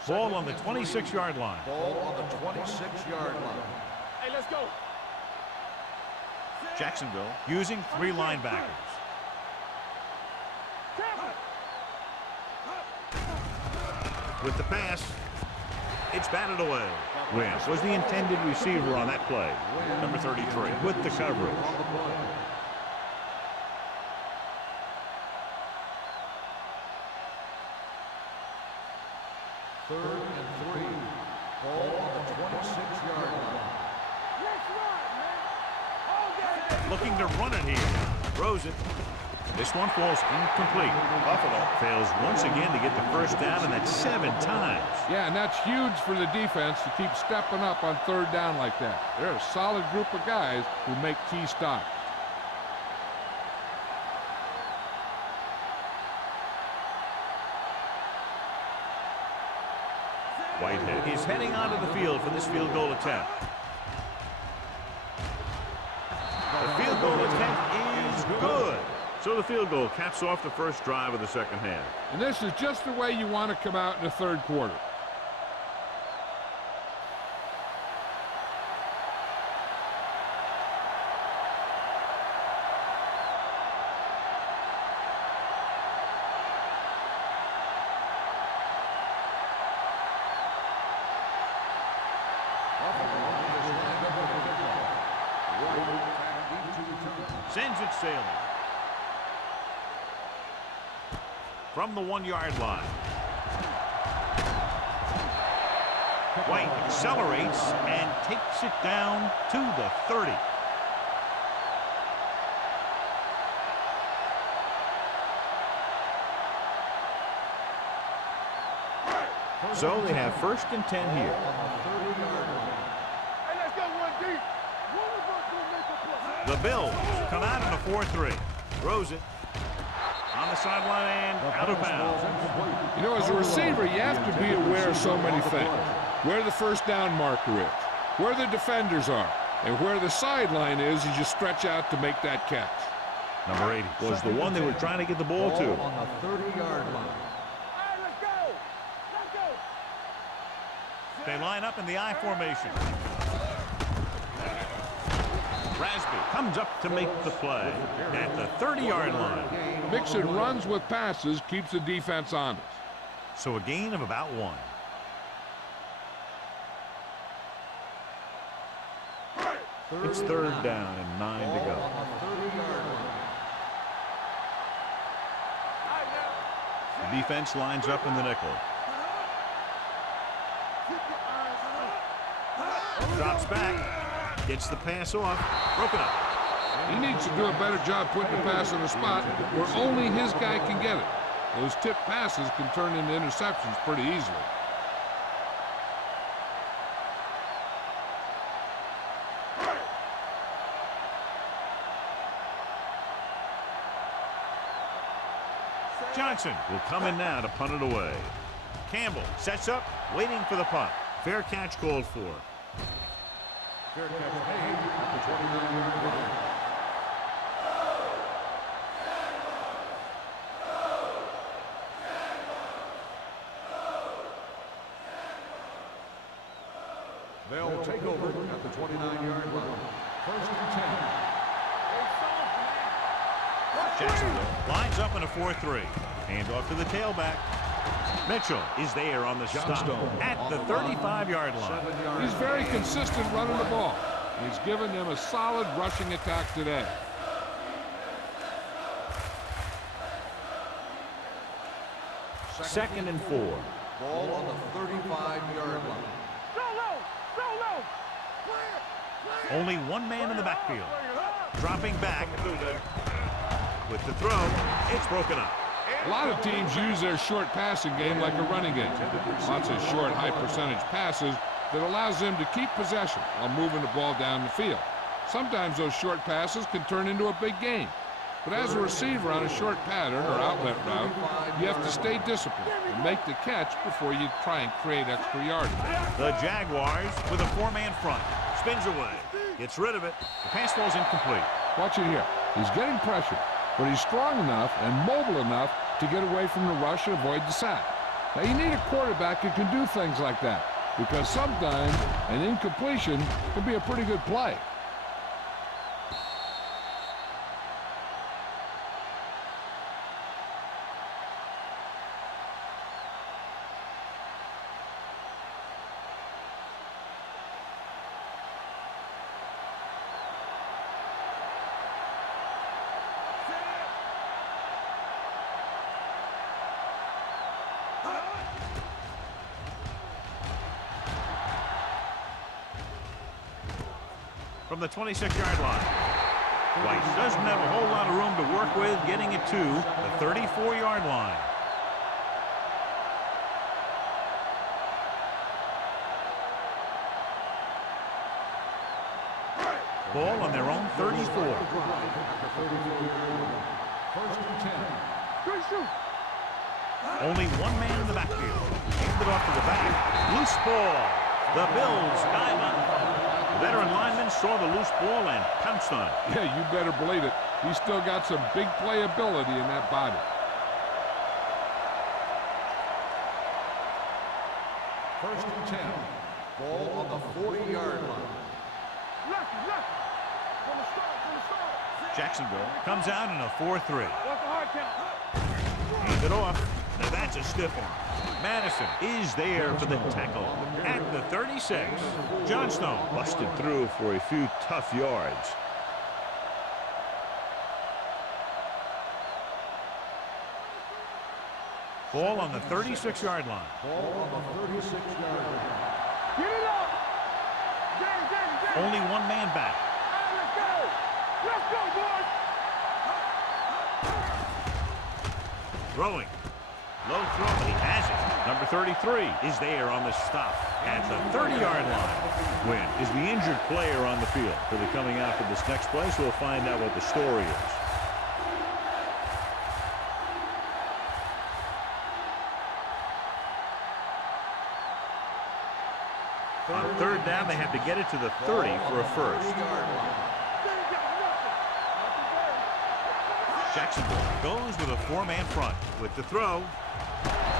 Ball on the 26-yard line. Ball on the 26-yard line. Hey, let's go. Jacksonville using three linebackers. With the pass, it's batted away. Wentz was the intended receiver on that play. Number 33 with the coverage. Third and 3. Ball on the 26-yard line. Looking to run it here. Throws it. This one falls incomplete. Buffalo fails once again to get the first down, and that's 7 times. Yeah, and that's huge for the defense to keep stepping up on third down like that. They're a solid group of guys who make key stops. Whitehead is heading onto the field for this field goal attempt. The field goal attempt is good. So the field goal caps off the first drive of the second half. And this is just the way you want to come out in the third quarter. Sends it sailing. From the 1-yard line. White accelerates and takes it down to the 30. So they have first and 10 here. Hey, let's go one deep. One of us will make a play. The Bills come out in a 4-3. Throws it. On the sideline and out of bounds. You know, as a receiver, you have to be aware of so many things. Where the first down marker is, where the defenders are, and where the sideline is as you stretch out to make that catch. Number 80 was the one they were trying to get the ball to. On the 30-yard line. All right, let's go. Let's go. They line up in the I formation. Rasby comes up to make the play at the 30-yard line. Mixing runs with passes keeps the defense honest. So a gain of about 1. It's third down and 9 to go. On the 30-yard line. The defense lines up in the nickel. Drops back. Gets the pass off. Broken up. He needs to do a better job putting the pass in a spot where only his guy can get it. Those tip passes can turn into interceptions pretty easily. Johnson will come in now to punt it away. Campbell sets up, waiting for the punt. Fair catch called for. Fair catch made at the 29-yard line. They'll take over at the 29-yard line. First and 10. Jacksonville lines up in a 4-3. Hand off to the tailback. Mitchell is there on the stop at the 35-yard line. He's very consistent running the ball. He's given them a solid rushing attack today. Second and 4. Ball on the 35-yard line. Only one man in the backfield. Dropping back with the throw. It's broken up. A lot of teams use their short passing game like a running game. Lots of short, high-percentage passes that allows them to keep possession while moving the ball down the field. Sometimes those short passes can turn into a big game. But as a receiver on a short pattern or outlet route, you have to stay disciplined and make the catch before you try and create extra yardage. The Jaguars with a 4-man front. Spins away. Gets rid of it. The pass ball's incomplete. Watch it here. He's getting pressure, but he's strong enough and mobile enough to get away from the rush and avoid the sack. Now, you need a quarterback who can do things like that, because sometimes an incompletion can be a pretty good play. From the 26-yard line. White doesn't have a whole lot of room to work with, getting it to the 34-yard line. Ball on their own 34. First and 10. Only one man in the backfield. Handed off to the back. Loose ball. The Bills dive up. The veteran lineman saw the loose ball and pounced on it. Yeah, you better believe it. He's still got some big playability in that body. First and 10. Ball on the 40-yard line. Jacksonville comes out in a 4-3. Hand it off. Now that's a stiff one. Madison is there for the tackle at the 36. Johnstone busted through for a few tough yards. Ball on the 36-yard line. Ball on the 36-yard line. Get it up! Only one man back. Let's go! Let's go, boys! Throwing. Low throw, but he has it. Number 33 is there on the stop at the 30-yard line. Wynn is the injured player on the field. He'll be coming out for this next play, so we'll find out what the story is. On third down, they have to get it to the 30 for a first. Jacksonville goes with a 4-man front. With the throw,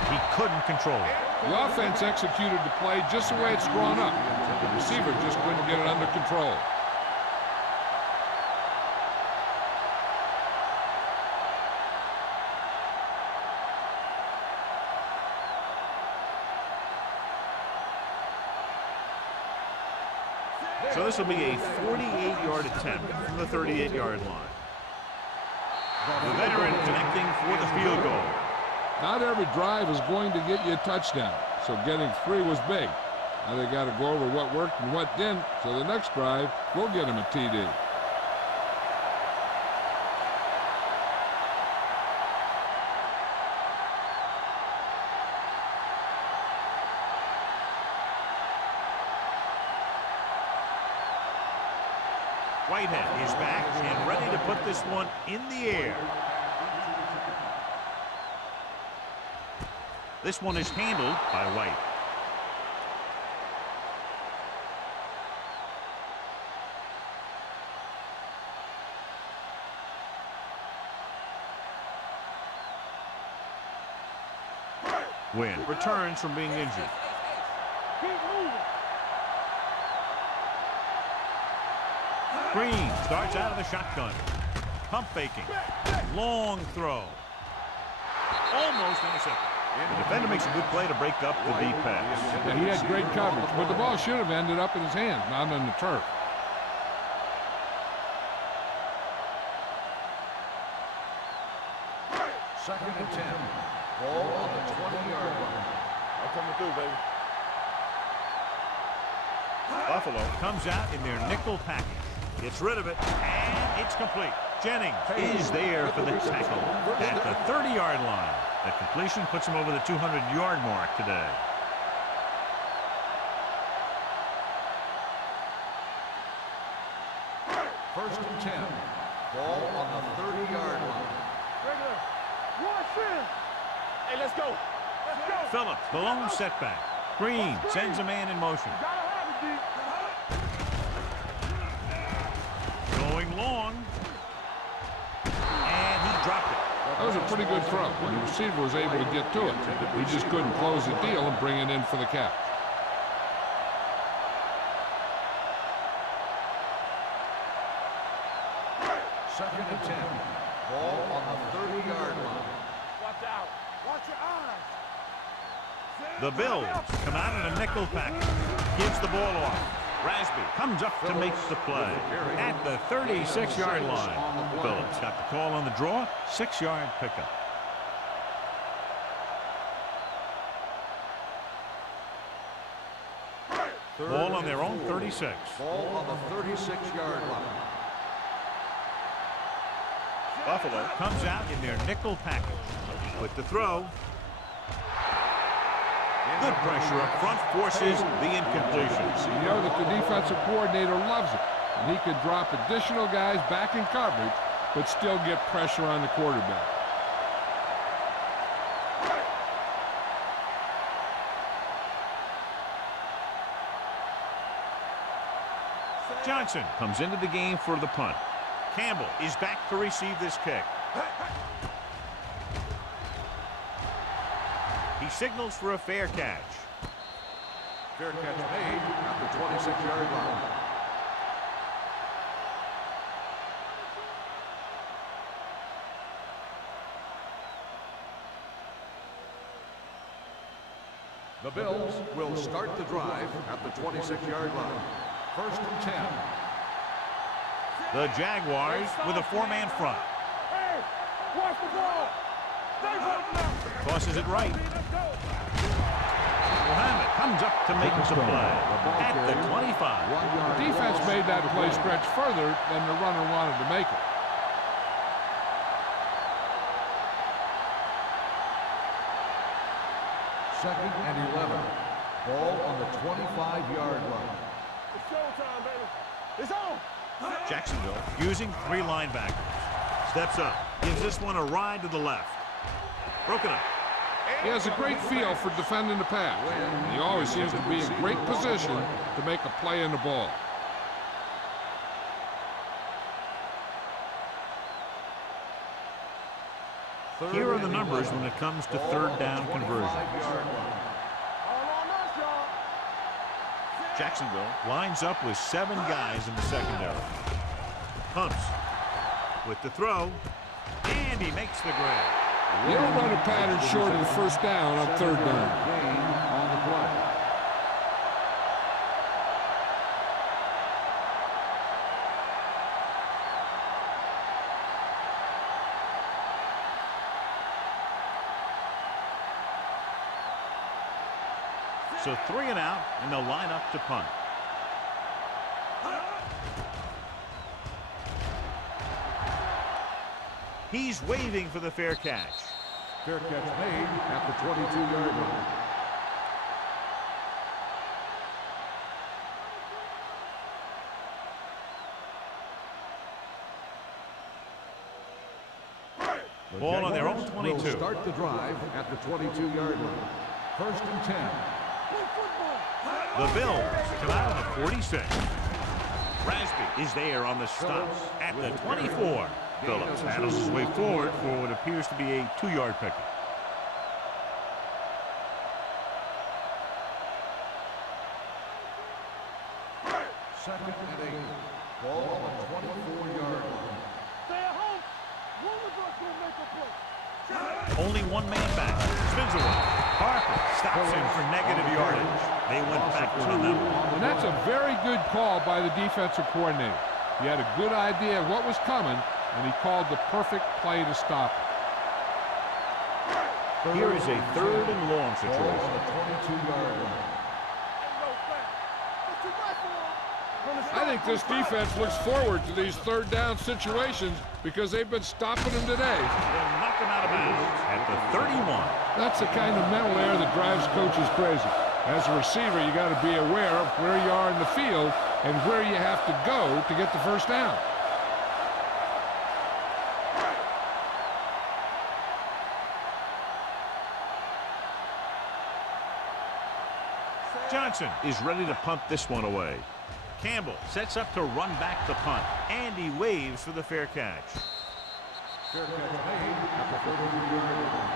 he couldn't control it. The offense executed the play just the way it's drawn up. The receiver just couldn't get it under control. So this will be a 48-yard attempt from the 38-yard line. The veteran connecting for the field goal. Not every drive is going to get you a touchdown, so getting 3 was big. Now they got to go over what worked and what didn't, so the next drive will get them a TD. Whitehead is back and ready to put this one in the air. This one is handled by White. Wynn returns from being injured. Green starts out of the shotgun. Pump faking. Long throw. Almost intercepted. The defender makes a good play to break up the deep pass. Yeah, he had great coverage, but the ball should have ended up in his hands, not on the turf. Second and 10. Ball on the 20-yard line. I'm coming through, baby. Buffalo comes out in their nickel package. Gets rid of it, and it's complete. Jennings is there for the tackle at the 30-yard line. That completion puts him over the 200-yard mark today. First and 10. Ball on the 30-yard line. Regular. Watch in. Hey, let's go. Let's go. Phillips, the lone setback. Green sends a man in motion. Gotta have it, D. Going long. And he dropped it. That was a pretty good throw, and the receiver was able to get to it. He just couldn't close the deal and bring it in for the catch. Second and 10. Ball on the 30-yard line. Watch out. Watch your eyes. The Bills come out in a nickel package. Gives the ball off. Rasby comes up to make the play at the 36-yard line. Phillips got the call on the draw. 6-yard pickup. Ball on their own 36. Ball on the 36-yard line. Buffalo comes out in their nickel package. With the throw. Good pressure up front forces the incompletion. You know that the defensive coordinator loves it, and he could drop additional guys back in coverage, but still get pressure on the quarterback. Johnson comes into the game for the punt. Campbell is back to receive this kick. He signals for a fair catch. Fair catch made at the 26-yard line. The Bills will start the drive at the 26-yard line. First and 10. The Jaguars with a 4-man front. Hey, watch the ball. Stay holding up. Tosses it right. Muhammad comes up to make the play at the 25. The defense made that play stretch further than the runner wanted to make it. Second and 11. Ball on the 25-yard line. It's showtime, baby. It's on. Jacksonville using 3 linebackers. Steps up. Gives this one a ride to the left. Broken up. He has a great feel for defending the pass. And he always seems to be in great position to make a play in the ball. Here are the numbers when it comes to third down conversions. Jacksonville lines up with 7 guys in the secondary. Pumps with the throw, and he makes the grab. You don't run a pattern short of the first down on third down. So 3 and out, and they'll line up to punt. He's waving for the fair catch. Fair catch made at the 22-yard line. Ball on their own 22. Will start the drive at the 22-yard line. First and 10. The Bills come out on the 46. Rasby is there on the stop at the 24. Phillips handles his way forward for what appears to be a 2-yard pickup. Second and 8. Ball on the 24-yard line. Stay at home. One of us will make a play. Only one man back. Spins away. Harper stops him for negative yardage. They went backwards on that one. And that's a very good call by the defensive coordinator. He had a good idea of what was coming, and he called the perfect play to stop it. Here is a 3rd and long Ball situation. on the 22-yard line. I think this defense looks forward to these 3rd down situations because they've been stopping them today. They'll knock them out of bounds at the 31. That's the kind of mental error that drives coaches crazy. As a receiver, you got to be aware of where you are in the field and where you have to go to get the first down. Johnson is ready to punt this one away. Campbell sets up to run back the punt, and he waves for the fair catch. Fair catch made at the 33-yard line.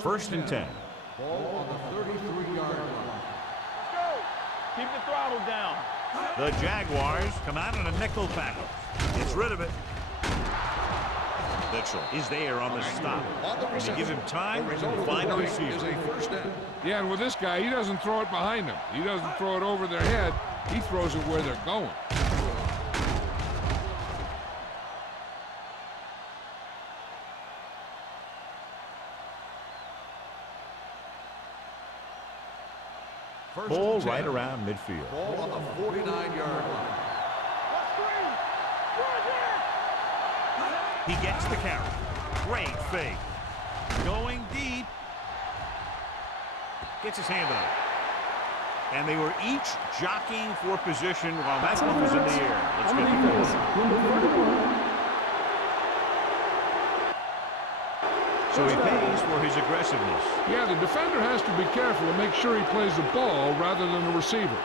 First and 10. Ball on the 33-yard line. Let's go. Keep the throttle down. The Jaguars come out in a nickel tackle. Gets rid of it. Mitchell is there on the stop. And they give him time to find a receiver. Yeah, and with this guy, he doesn't throw it behind them. He doesn't throw it over their head. He throws it where they're going. Ball right around midfield. Ball on the 49-yard line. He gets the carry. Great fake. Going deep. Gets his hand on it. And they were each jockeying for position while that one was in the air. Let's get the goal. So he pays for his aggressiveness. Yeah, the defender has to be careful to make sure he plays the ball rather than the receiver.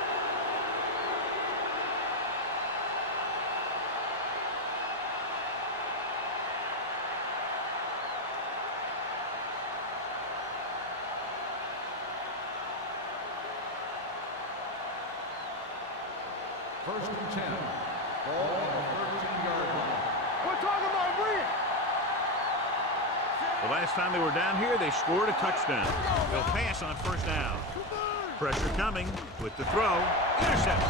First and 10. Ball on the 13-yard line. We're talking about Reed. The last time they were down here, they scored a touchdown. They'll pass on first down. Pressure coming with the throw. Intercepted.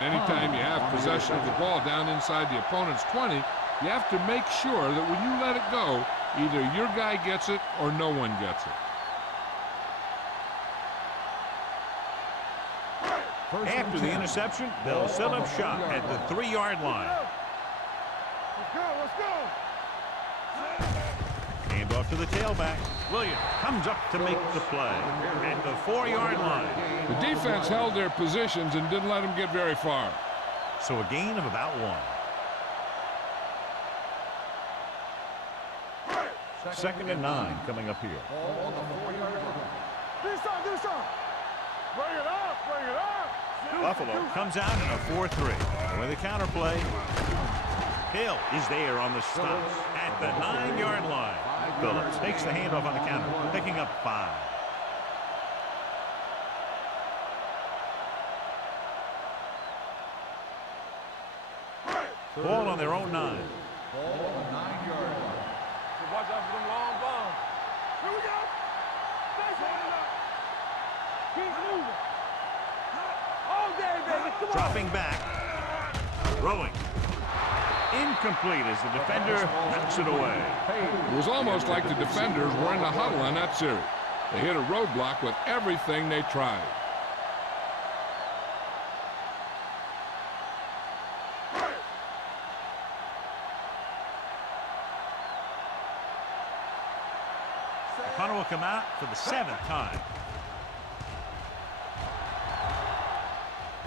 Anytime you have possession of the ball down inside the opponent's 20, you have to make sure that when you let it go, either your guy gets it or no one gets it. After the interception, they'll set up shop at the 3-yard line. Let's go, let's go. Hand off to the tailback. Williams comes up to make the play at the 4-yard line. The defense held their positions and didn't let them get very far. So a gain of about 1. Second and 9 coming up here. Ball on the 4-yard line. This side, this side. Bring it up, bring it up. Buffalo comes out in a 4-3. With a counter play. Hill is there on the stop at the 9-yard line. Phillips takes the handoff on the counter, picking up 5. Ball on their own 9. Ball on the 9-yard line. So watch out for them long bombs. Here we go. Nice one. Keep moving. All day, baby. Come on. Dropping back. Throwing. Incomplete as the defender knocks it away. It was almost like the defenders were in the huddle on that series. They hit a roadblock with everything they tried. Punter will come out for the 7th time.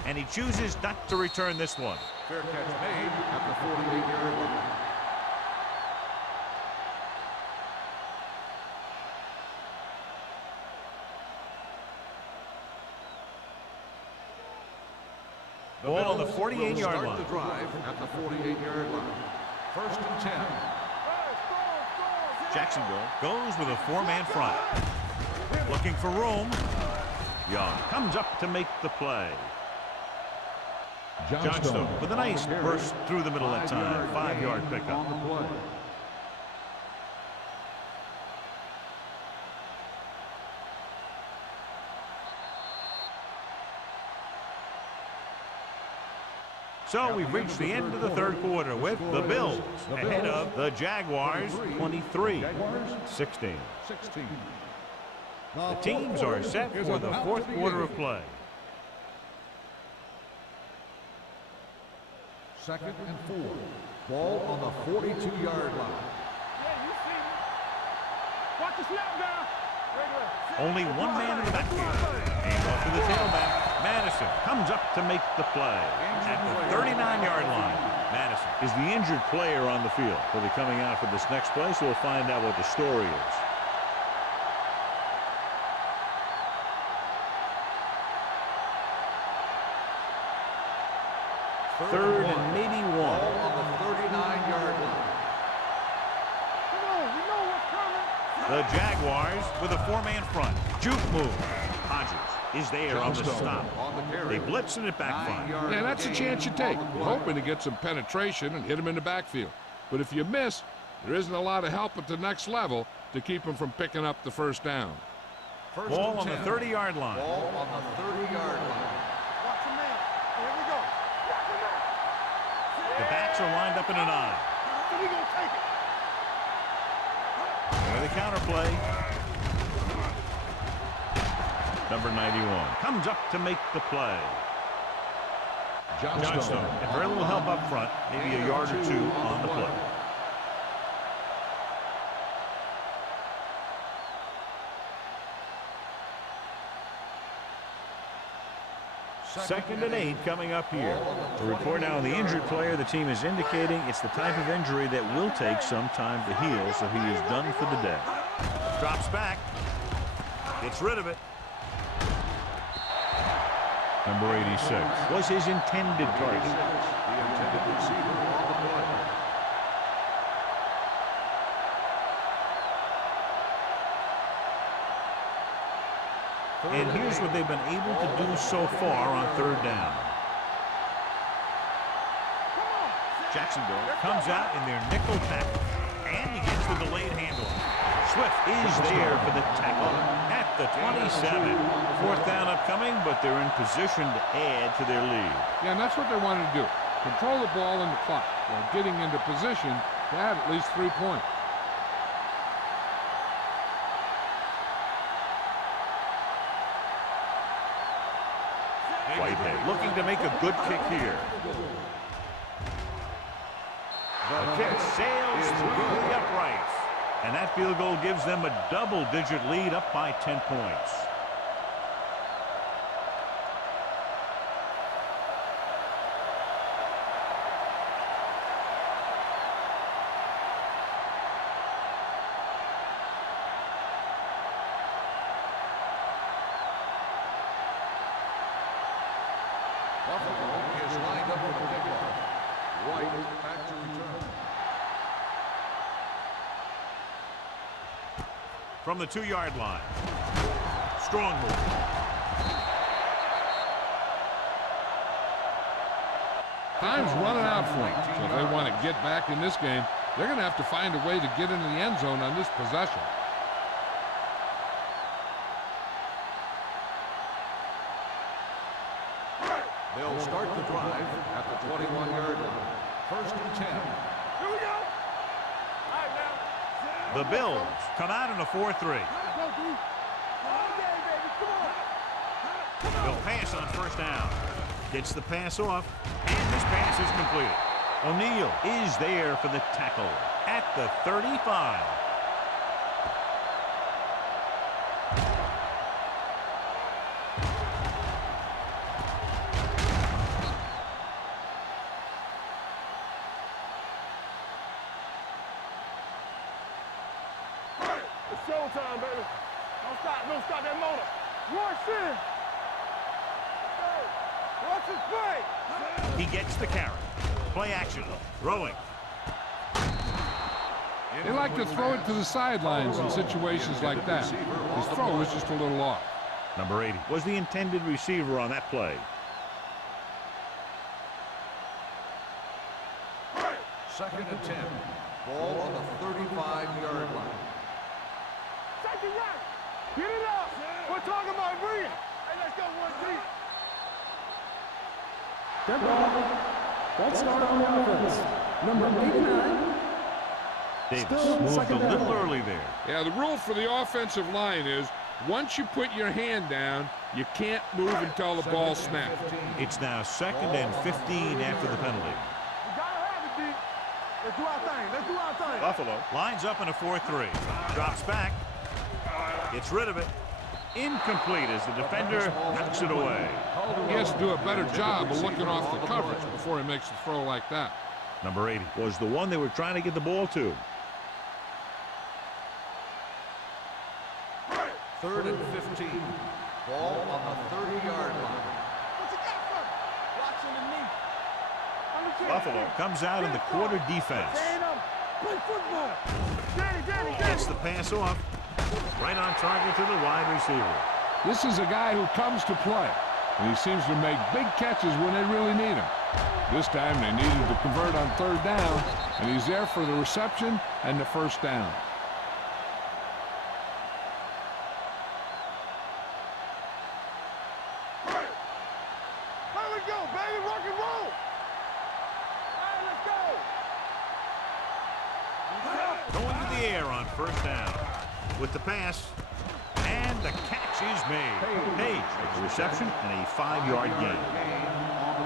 And he chooses not to return this one. Fair catch made at the 48-yard line. Ball on the 48-yard line. The drive at the 48-yard line. 1st and 10. Jacksonville goes with a 4-man front. Looking for room. Young comes up to make the play. Johnstone with a nice burst through the middle that time. 5-yard pickup. So we've reached the end of the 3rd quarter with the Bills ahead of the Jaguars 23-16. The teams are set for the 4th quarter of play. 2nd and 4. Ball on the 42-yard line. Watch the snap down. Only one man in the backfield. Hand off to the tailback. Madison comes up to make the play. At the 39-yard line, Madison is the injured player on the field. He'll be coming out for this next play, so we'll find out what the story is. Third and maybe 1. On the 39-yard line. Come on, we know what's coming. The Jaguars with a 4-man front. Juke move. Hodges is there on the stop. They blitz and it backfires. Yeah, that's a chance you take. You're hoping to get some penetration and hit him in the backfield. But if you miss, there isn't a lot of help at the next level to keep him from picking up the 1st down. Ball on the 30-yard line. Ball on the 30-yard line. Watch the man. Here we go. Watch the man. The backs are lined up in an eye. And we gonna take it. With a counterplay. Number 91 comes up to make the play. Johnstone, and very little help up front, maybe a yard or 2 on the play. Second and 8 coming up here. The report now on the injured player, the team is indicating it's the type of injury that will take some time to heal, so he is done for the day. Drops back. Gets rid of it. Number 86 was his intended target. The intended receiver on the play. And here's what they've been able to do so far on 3rd down. Jacksonville comes out in their nickel tackle, and he gets the delayed handoff. Swift is there for the tackle at the 27. 4th down upcoming, but they're in position to add to their lead. Yeah, and that's what they wanted to do. Control the ball in the clock while getting into position to add at least 3 points. Whitehead looking to make a good kick here. The kick sails through the uprights. And that field goal gives them a double-digit lead, up by 10 points. Buffalo is lined up with a kickoff. White back to return. From the 2-yard line. Strong move. Time's running out for them, so if they want to get back in this game, they're going to have to find a way to get into the end zone on this possession. They'll start the drive at the 21-yard line. 1st and 10. Here we go. All right, now. The Bills come out in a 4-3. Go, D. Come on, baby. Come on. They'll pass on 1st down. Gets the pass off, and this pass is completed. O'Neal is there for the tackle at the 35. It's showtime, baby. Don't stop that motor. Rush in. Watch This is play. He gets the carry. Play action. Throwing. They like to throw it to the sidelines in situations like that. His throw was just a little off. Number 80 was the intended receiver on that play. Second and 10. Ball on the 35-yard line. Second right. Get it up. We're talking about Reed. Hey, let's go one deep. Dead ball. False start on the offense. Number 89. Davis Still moved a second down. little early there. Yeah, the rule for the offensive line is once you put your hand down, you can't move until the ball snaps. It's now 2nd and 15 after the penalty. We gotta have it, D. Let's do our thing. Let's do our thing. Buffalo lines up in a 4-3. Drops back. Gets rid of it. Incomplete as the defender knocks it away. He has to do a better job of looking off the coverage before he makes a throw like that. Number 80 was the one they were trying to get the ball to. Third and 15. Ball on the 30-yard line. What you got for me? Watch underneath. Buffalo comes out in the quarter defense. Stand up. Play football. Danny. Gets the pass off. Right on target to the wide receiver. This is a guy who comes to play, and he seems to make big catches when they really need him. This time they needed to convert on 3rd down, and he's there for the reception and the 1st down. Here we go, baby. Rock and roll. All right, let's go. Going to the air on 1st down. With the pass. And the catch is made. Page with the reception and a 5-yard gain. On the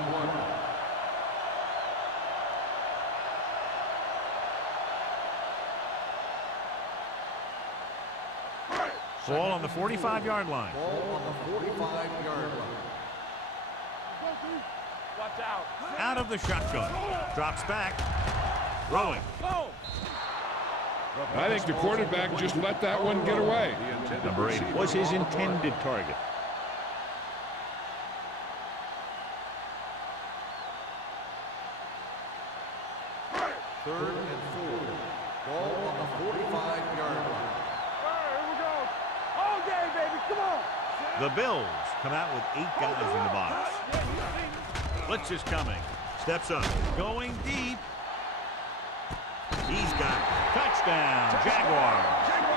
play. Ball on the 45-yard line. Ball on the 45-yard line. Watch out. Out of the shotgun. Drops back. Throwing. I think the quarterback just let that one get away. Number 80 was his intended target. Third and 4. Ball on the 45-yard line. All right, here we go. All day, baby. Come on. The Bills come out with 8 guys in the box. Blitz is coming. Steps up. Going deep. He's got it. Touchdown, Jaguars.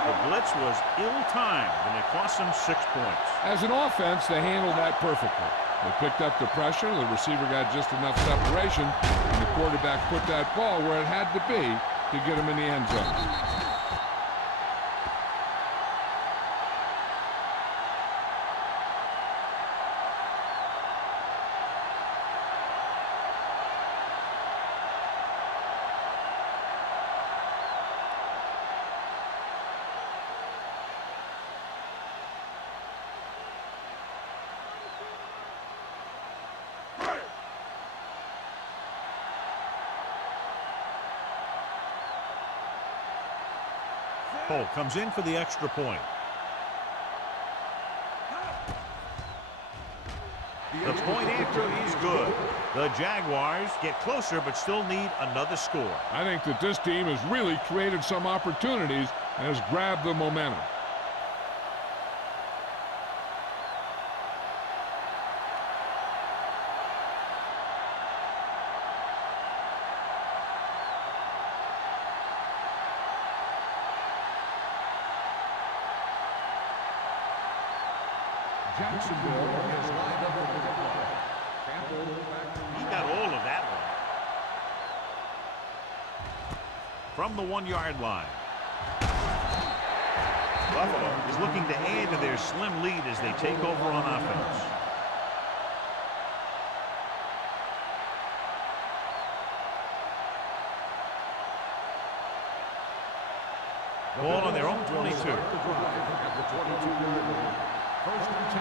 The blitz was ill-timed, and it cost them 6 points. As an offense, they handled that perfectly. They picked up the pressure, the receiver got just enough separation, and the quarterback put that ball where it had to be to get him in the end zone. Cole comes in for the extra point. The point after is good. The Jaguars get closer but still need another score. I think that this team has really created some opportunities and has grabbed the momentum. Jacksonville is lined up at the line. Campbell back to He got all of that one. From the 1-yard line. Buffalo is looking to add to their slim lead as they take over on offense. Ball on their own 22. at the 22-yard line. First and 10.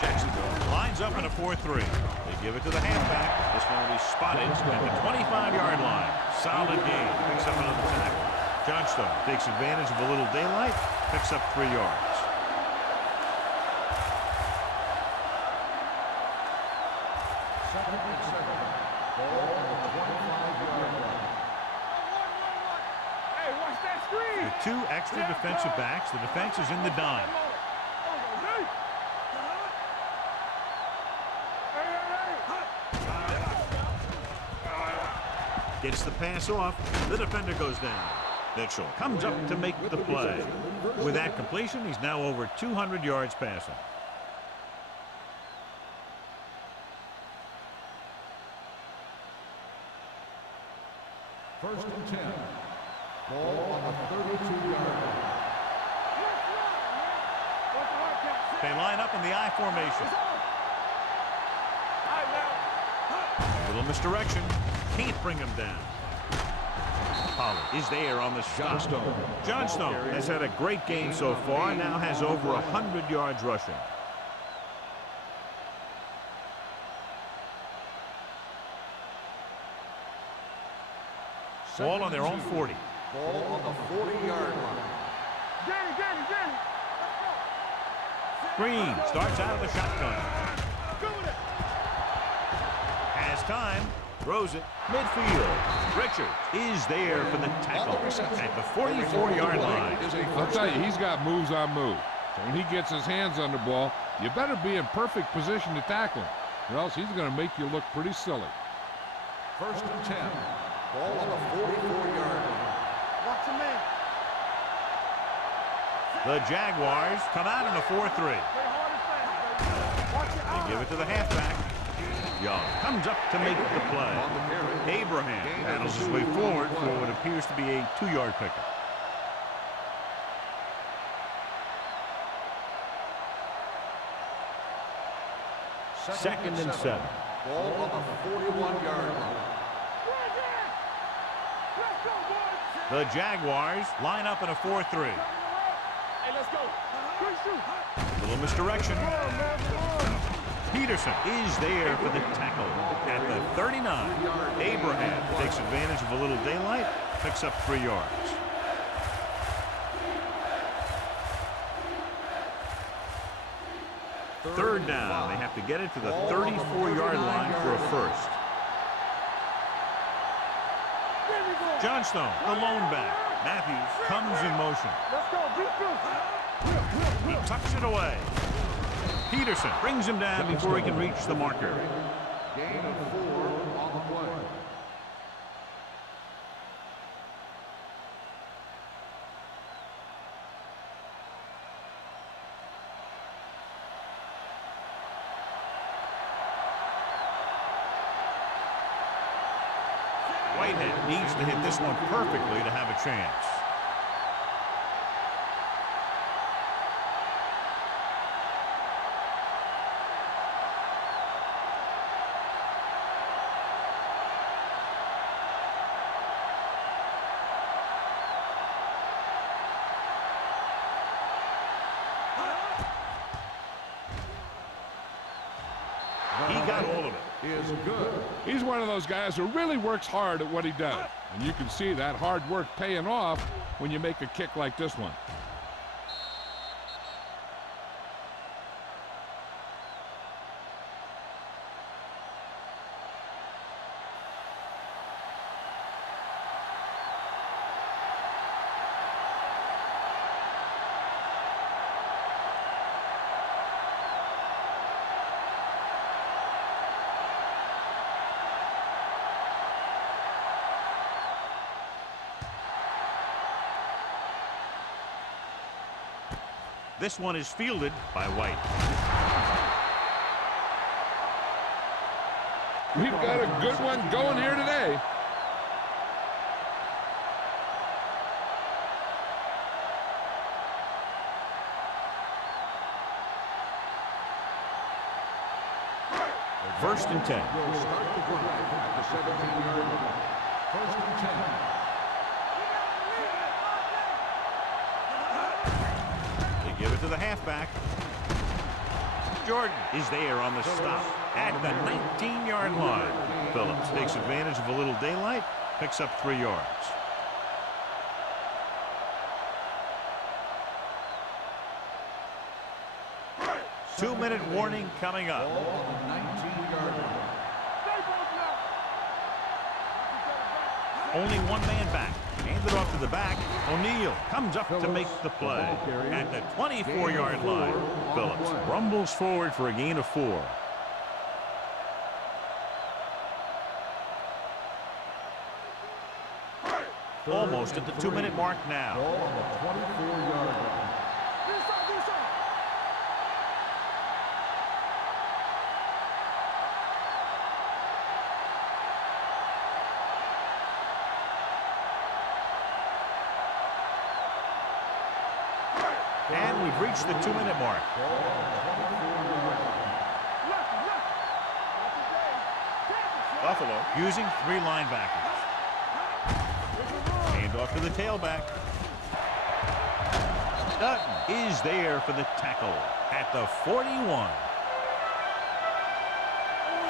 Jacksonville lines up in a 4-3. They give it to the halfback. This one will be spotted at the 25-yard line. Solid gain. Picks up another tackle. Johnstone takes advantage of a little daylight. Picks up 3 yards. Second and 7. Ball on the 25-yard line. Hey, watch that screen. With two extra defensive backs, the defense is in the dime. Gets the pass off. The defender goes down. Mitchell comes up to make the play. With that completion, he's now over 200 yards passing. First and 10. Ball on the 32-yard line. They line up in the I formation. A little misdirection. Can't bring him down. Pollard is there on the stop. Johnstone has had a great game so far, now has over 100 yards rushing. Ball on their own 40. Ball on the 40-yard line. Danny. Green starts out of the shotgun. Has time. Throws it. Midfield. Richards is there for the tackle at the 44-yard line. I'll tell you, he's got moves on moves. So when he gets his hands on the ball, you better be in perfect position to tackle him, or else he's going to make you look pretty silly. First and 10. Ball on the 44-yard line. Watch him in. The Jaguars come out in a 4-3. Play hard and fast, baby. Watch your They eyes. give it to the halfback. Young comes up to make the play. Abraham battles his way forward for what appears to be a 2-yard pickup. Second and 7. Ball on the 41-yard line. Let's go, boys. The Jaguars line up in a 4-3. Hey, let's go. Good shoot. Little misdirection. Peterson is there for the tackle at the 39. Abraham takes advantage of a little daylight, picks up 3 yards. Third down. They have to get it to the 34-yard line for a first. Johnstone, the lone back. Matthews comes in motion. Let's go. Defense. He tucks it away. Peterson brings him down before he can reach the marker. Gain of 4 on the play. Whitehead needs to hit this one perfectly to have a chance. He got all of it. Is good. He's one of those guys who really works hard at what he does. And you can see that hard work paying off when you make a kick like this one. This one is fielded by White. We've got a good one going here today. First and 10. Will start the drive at the 17-yard line. First and 10. Give it to the halfback. Jordan is there on the stop at the 19-yard line. Phillips takes advantage of a little daylight, picks up 3 yards. Two-minute warning coming up. Ball on the 19-yard line. Only one man back. Handed off to the back. O'Neal comes up to make the play. At the 24-yard line, Phillips rumbles forward for a gain of 4. Almost at the 2-minute mark now. Ball on the 24-yard line. And we've reached the 2-minute mark. Buffalo using 3 linebackers. Hand off to the tailback. Dutton is there for the tackle at the 41.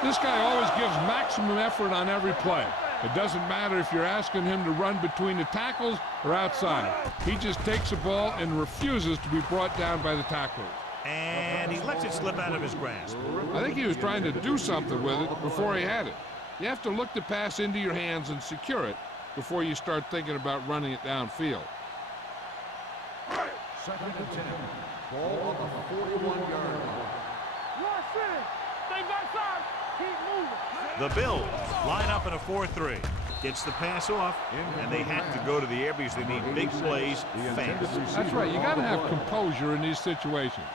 This guy always gives maximum effort on every play. It doesn't matter if you're asking him to run between the tackles or outside. He just takes the ball and refuses to be brought down by the tacklers. And he lets it slip out of his grasp. I think he was trying to do something with it before he had it. You have to look the pass into your hands and secure it before you start thinking about running it downfield. 2nd and 10. Ball on the 41-yard line. Stay backside. Keep moving. The Bills line up in a 4-3. Gets the pass off, and they have to go to the air because they need big plays fast. That's right. You got to have composure in these situations.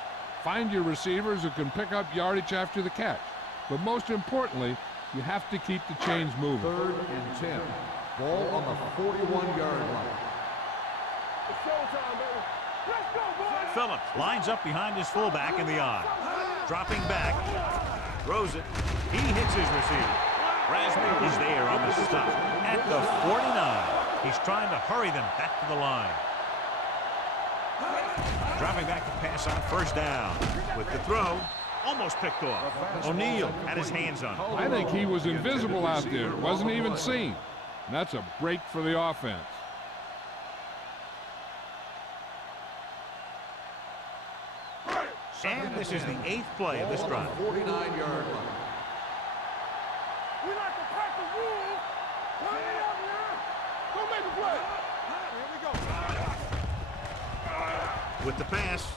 Find your receivers who can pick up yardage after the catch. But most importantly, you have to keep the chains moving. 3rd and 10. Ball on the 41-yard line. It's showtime, baby. Let's go, boys. Phillips lines up behind his fullback in the I. Dropping back. Throws it. He hits his receiver. Rasmussen is there on the stop at the 49. He's trying to hurry them back to the line. Dropping back to pass on 1st down. With the throw, almost picked off. O'Neal had his hands on it. I think he was invisible out there. Wasn't even seen. And that's a break for the offense. And this is the 8th play of this drive. 49-yard line. We like to crack the rules. Turn it up, man. Go make a play. Here we go. With the pass.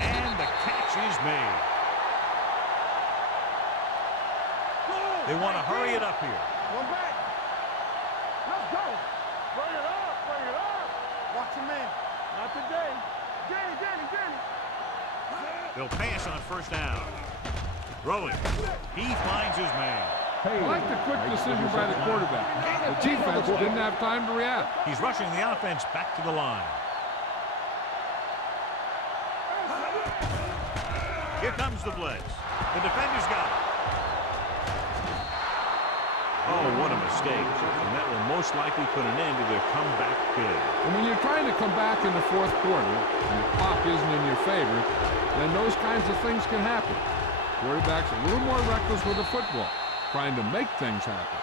And the catch is made. They want to hurry it up here. One back. Let's go. Bring it up. Bring it up. Watch your man. Not today. Danny. They'll pass on 1st down. Throwing. He finds his man. I like the quick decision by the quarterback. The defense didn't have time to react. He's rushing the offense back to the line. Here comes the blitz. The defender's got it. Oh, what a mistake. And that will most likely put an end to their comeback bid. And when you're trying to come back in the 4th quarter and the clock isn't in your favor, then those kinds of things can happen. Quarterback's a little more reckless with the football, trying to make things happen.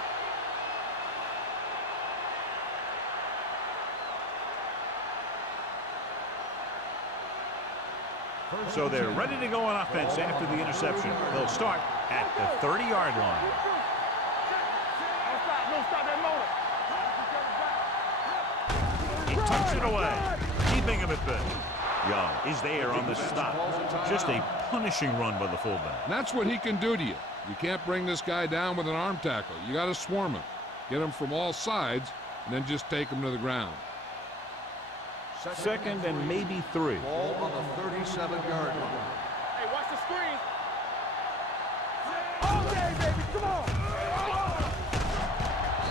So they're ready to go on offense after the interception. They'll start at the 30-yard line. Don't stop that motor. He tucks it away, keeping him at bay. Young is there on the stop. Just a punishing run by the fullback. And that's what he can do to you. You can't bring this guy down with an arm tackle. You got to swarm him. Get him from all sides, and then just take him to the ground. 2nd and maybe 3. Ball on the 37-yard line. Hey, watch the screen. All day, baby. Come on.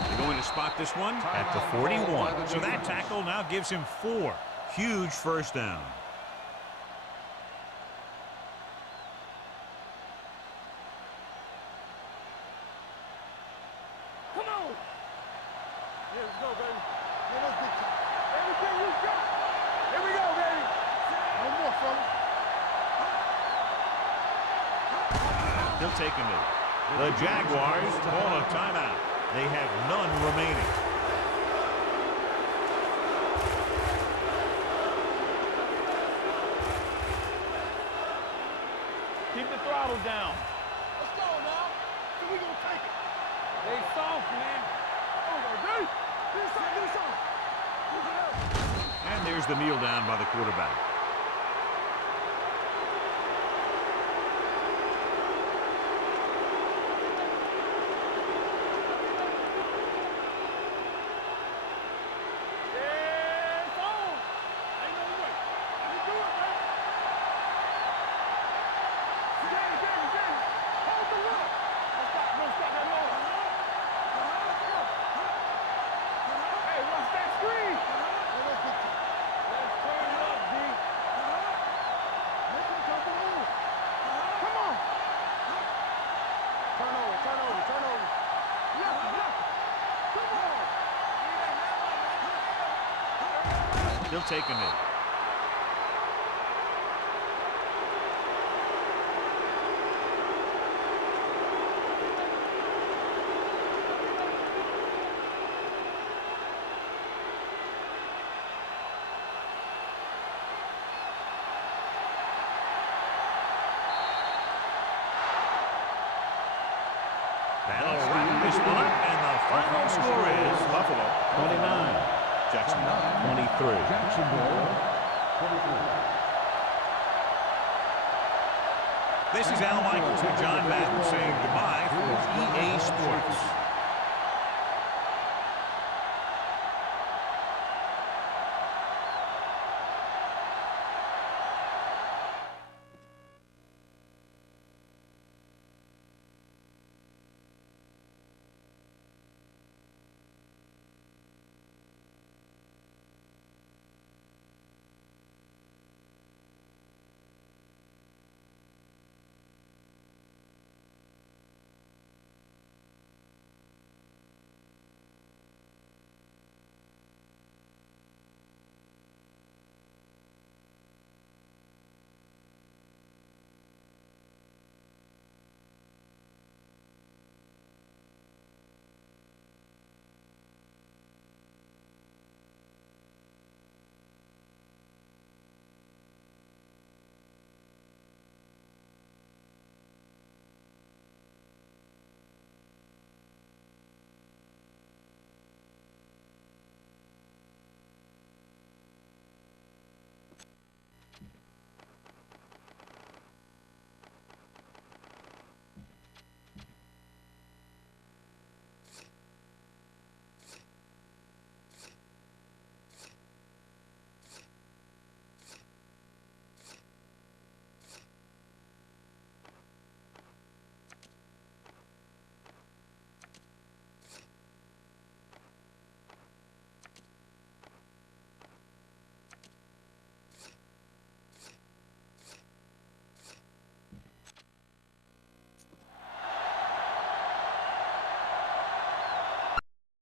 They're going to spot this one at the 41. So that tackle now gives him 4. Huge 1st down. Come on. Here we go, baby. Let's get you. Everything you got. Here we go, baby. No more, fellas. He'll take him in. The Jaguars call a timeout. They have none remaining. Keep the throttle down. Let's go now. So we gonna take it. They soft, man. And there's the kneel down by the quarterback. He'll take a knee. That'll wrap this one up, and the final score is Buffalo 29. Jacksonville 23. Jacksonville 23. This is Al Michaels with John Madden saying goodbye for EA Sports.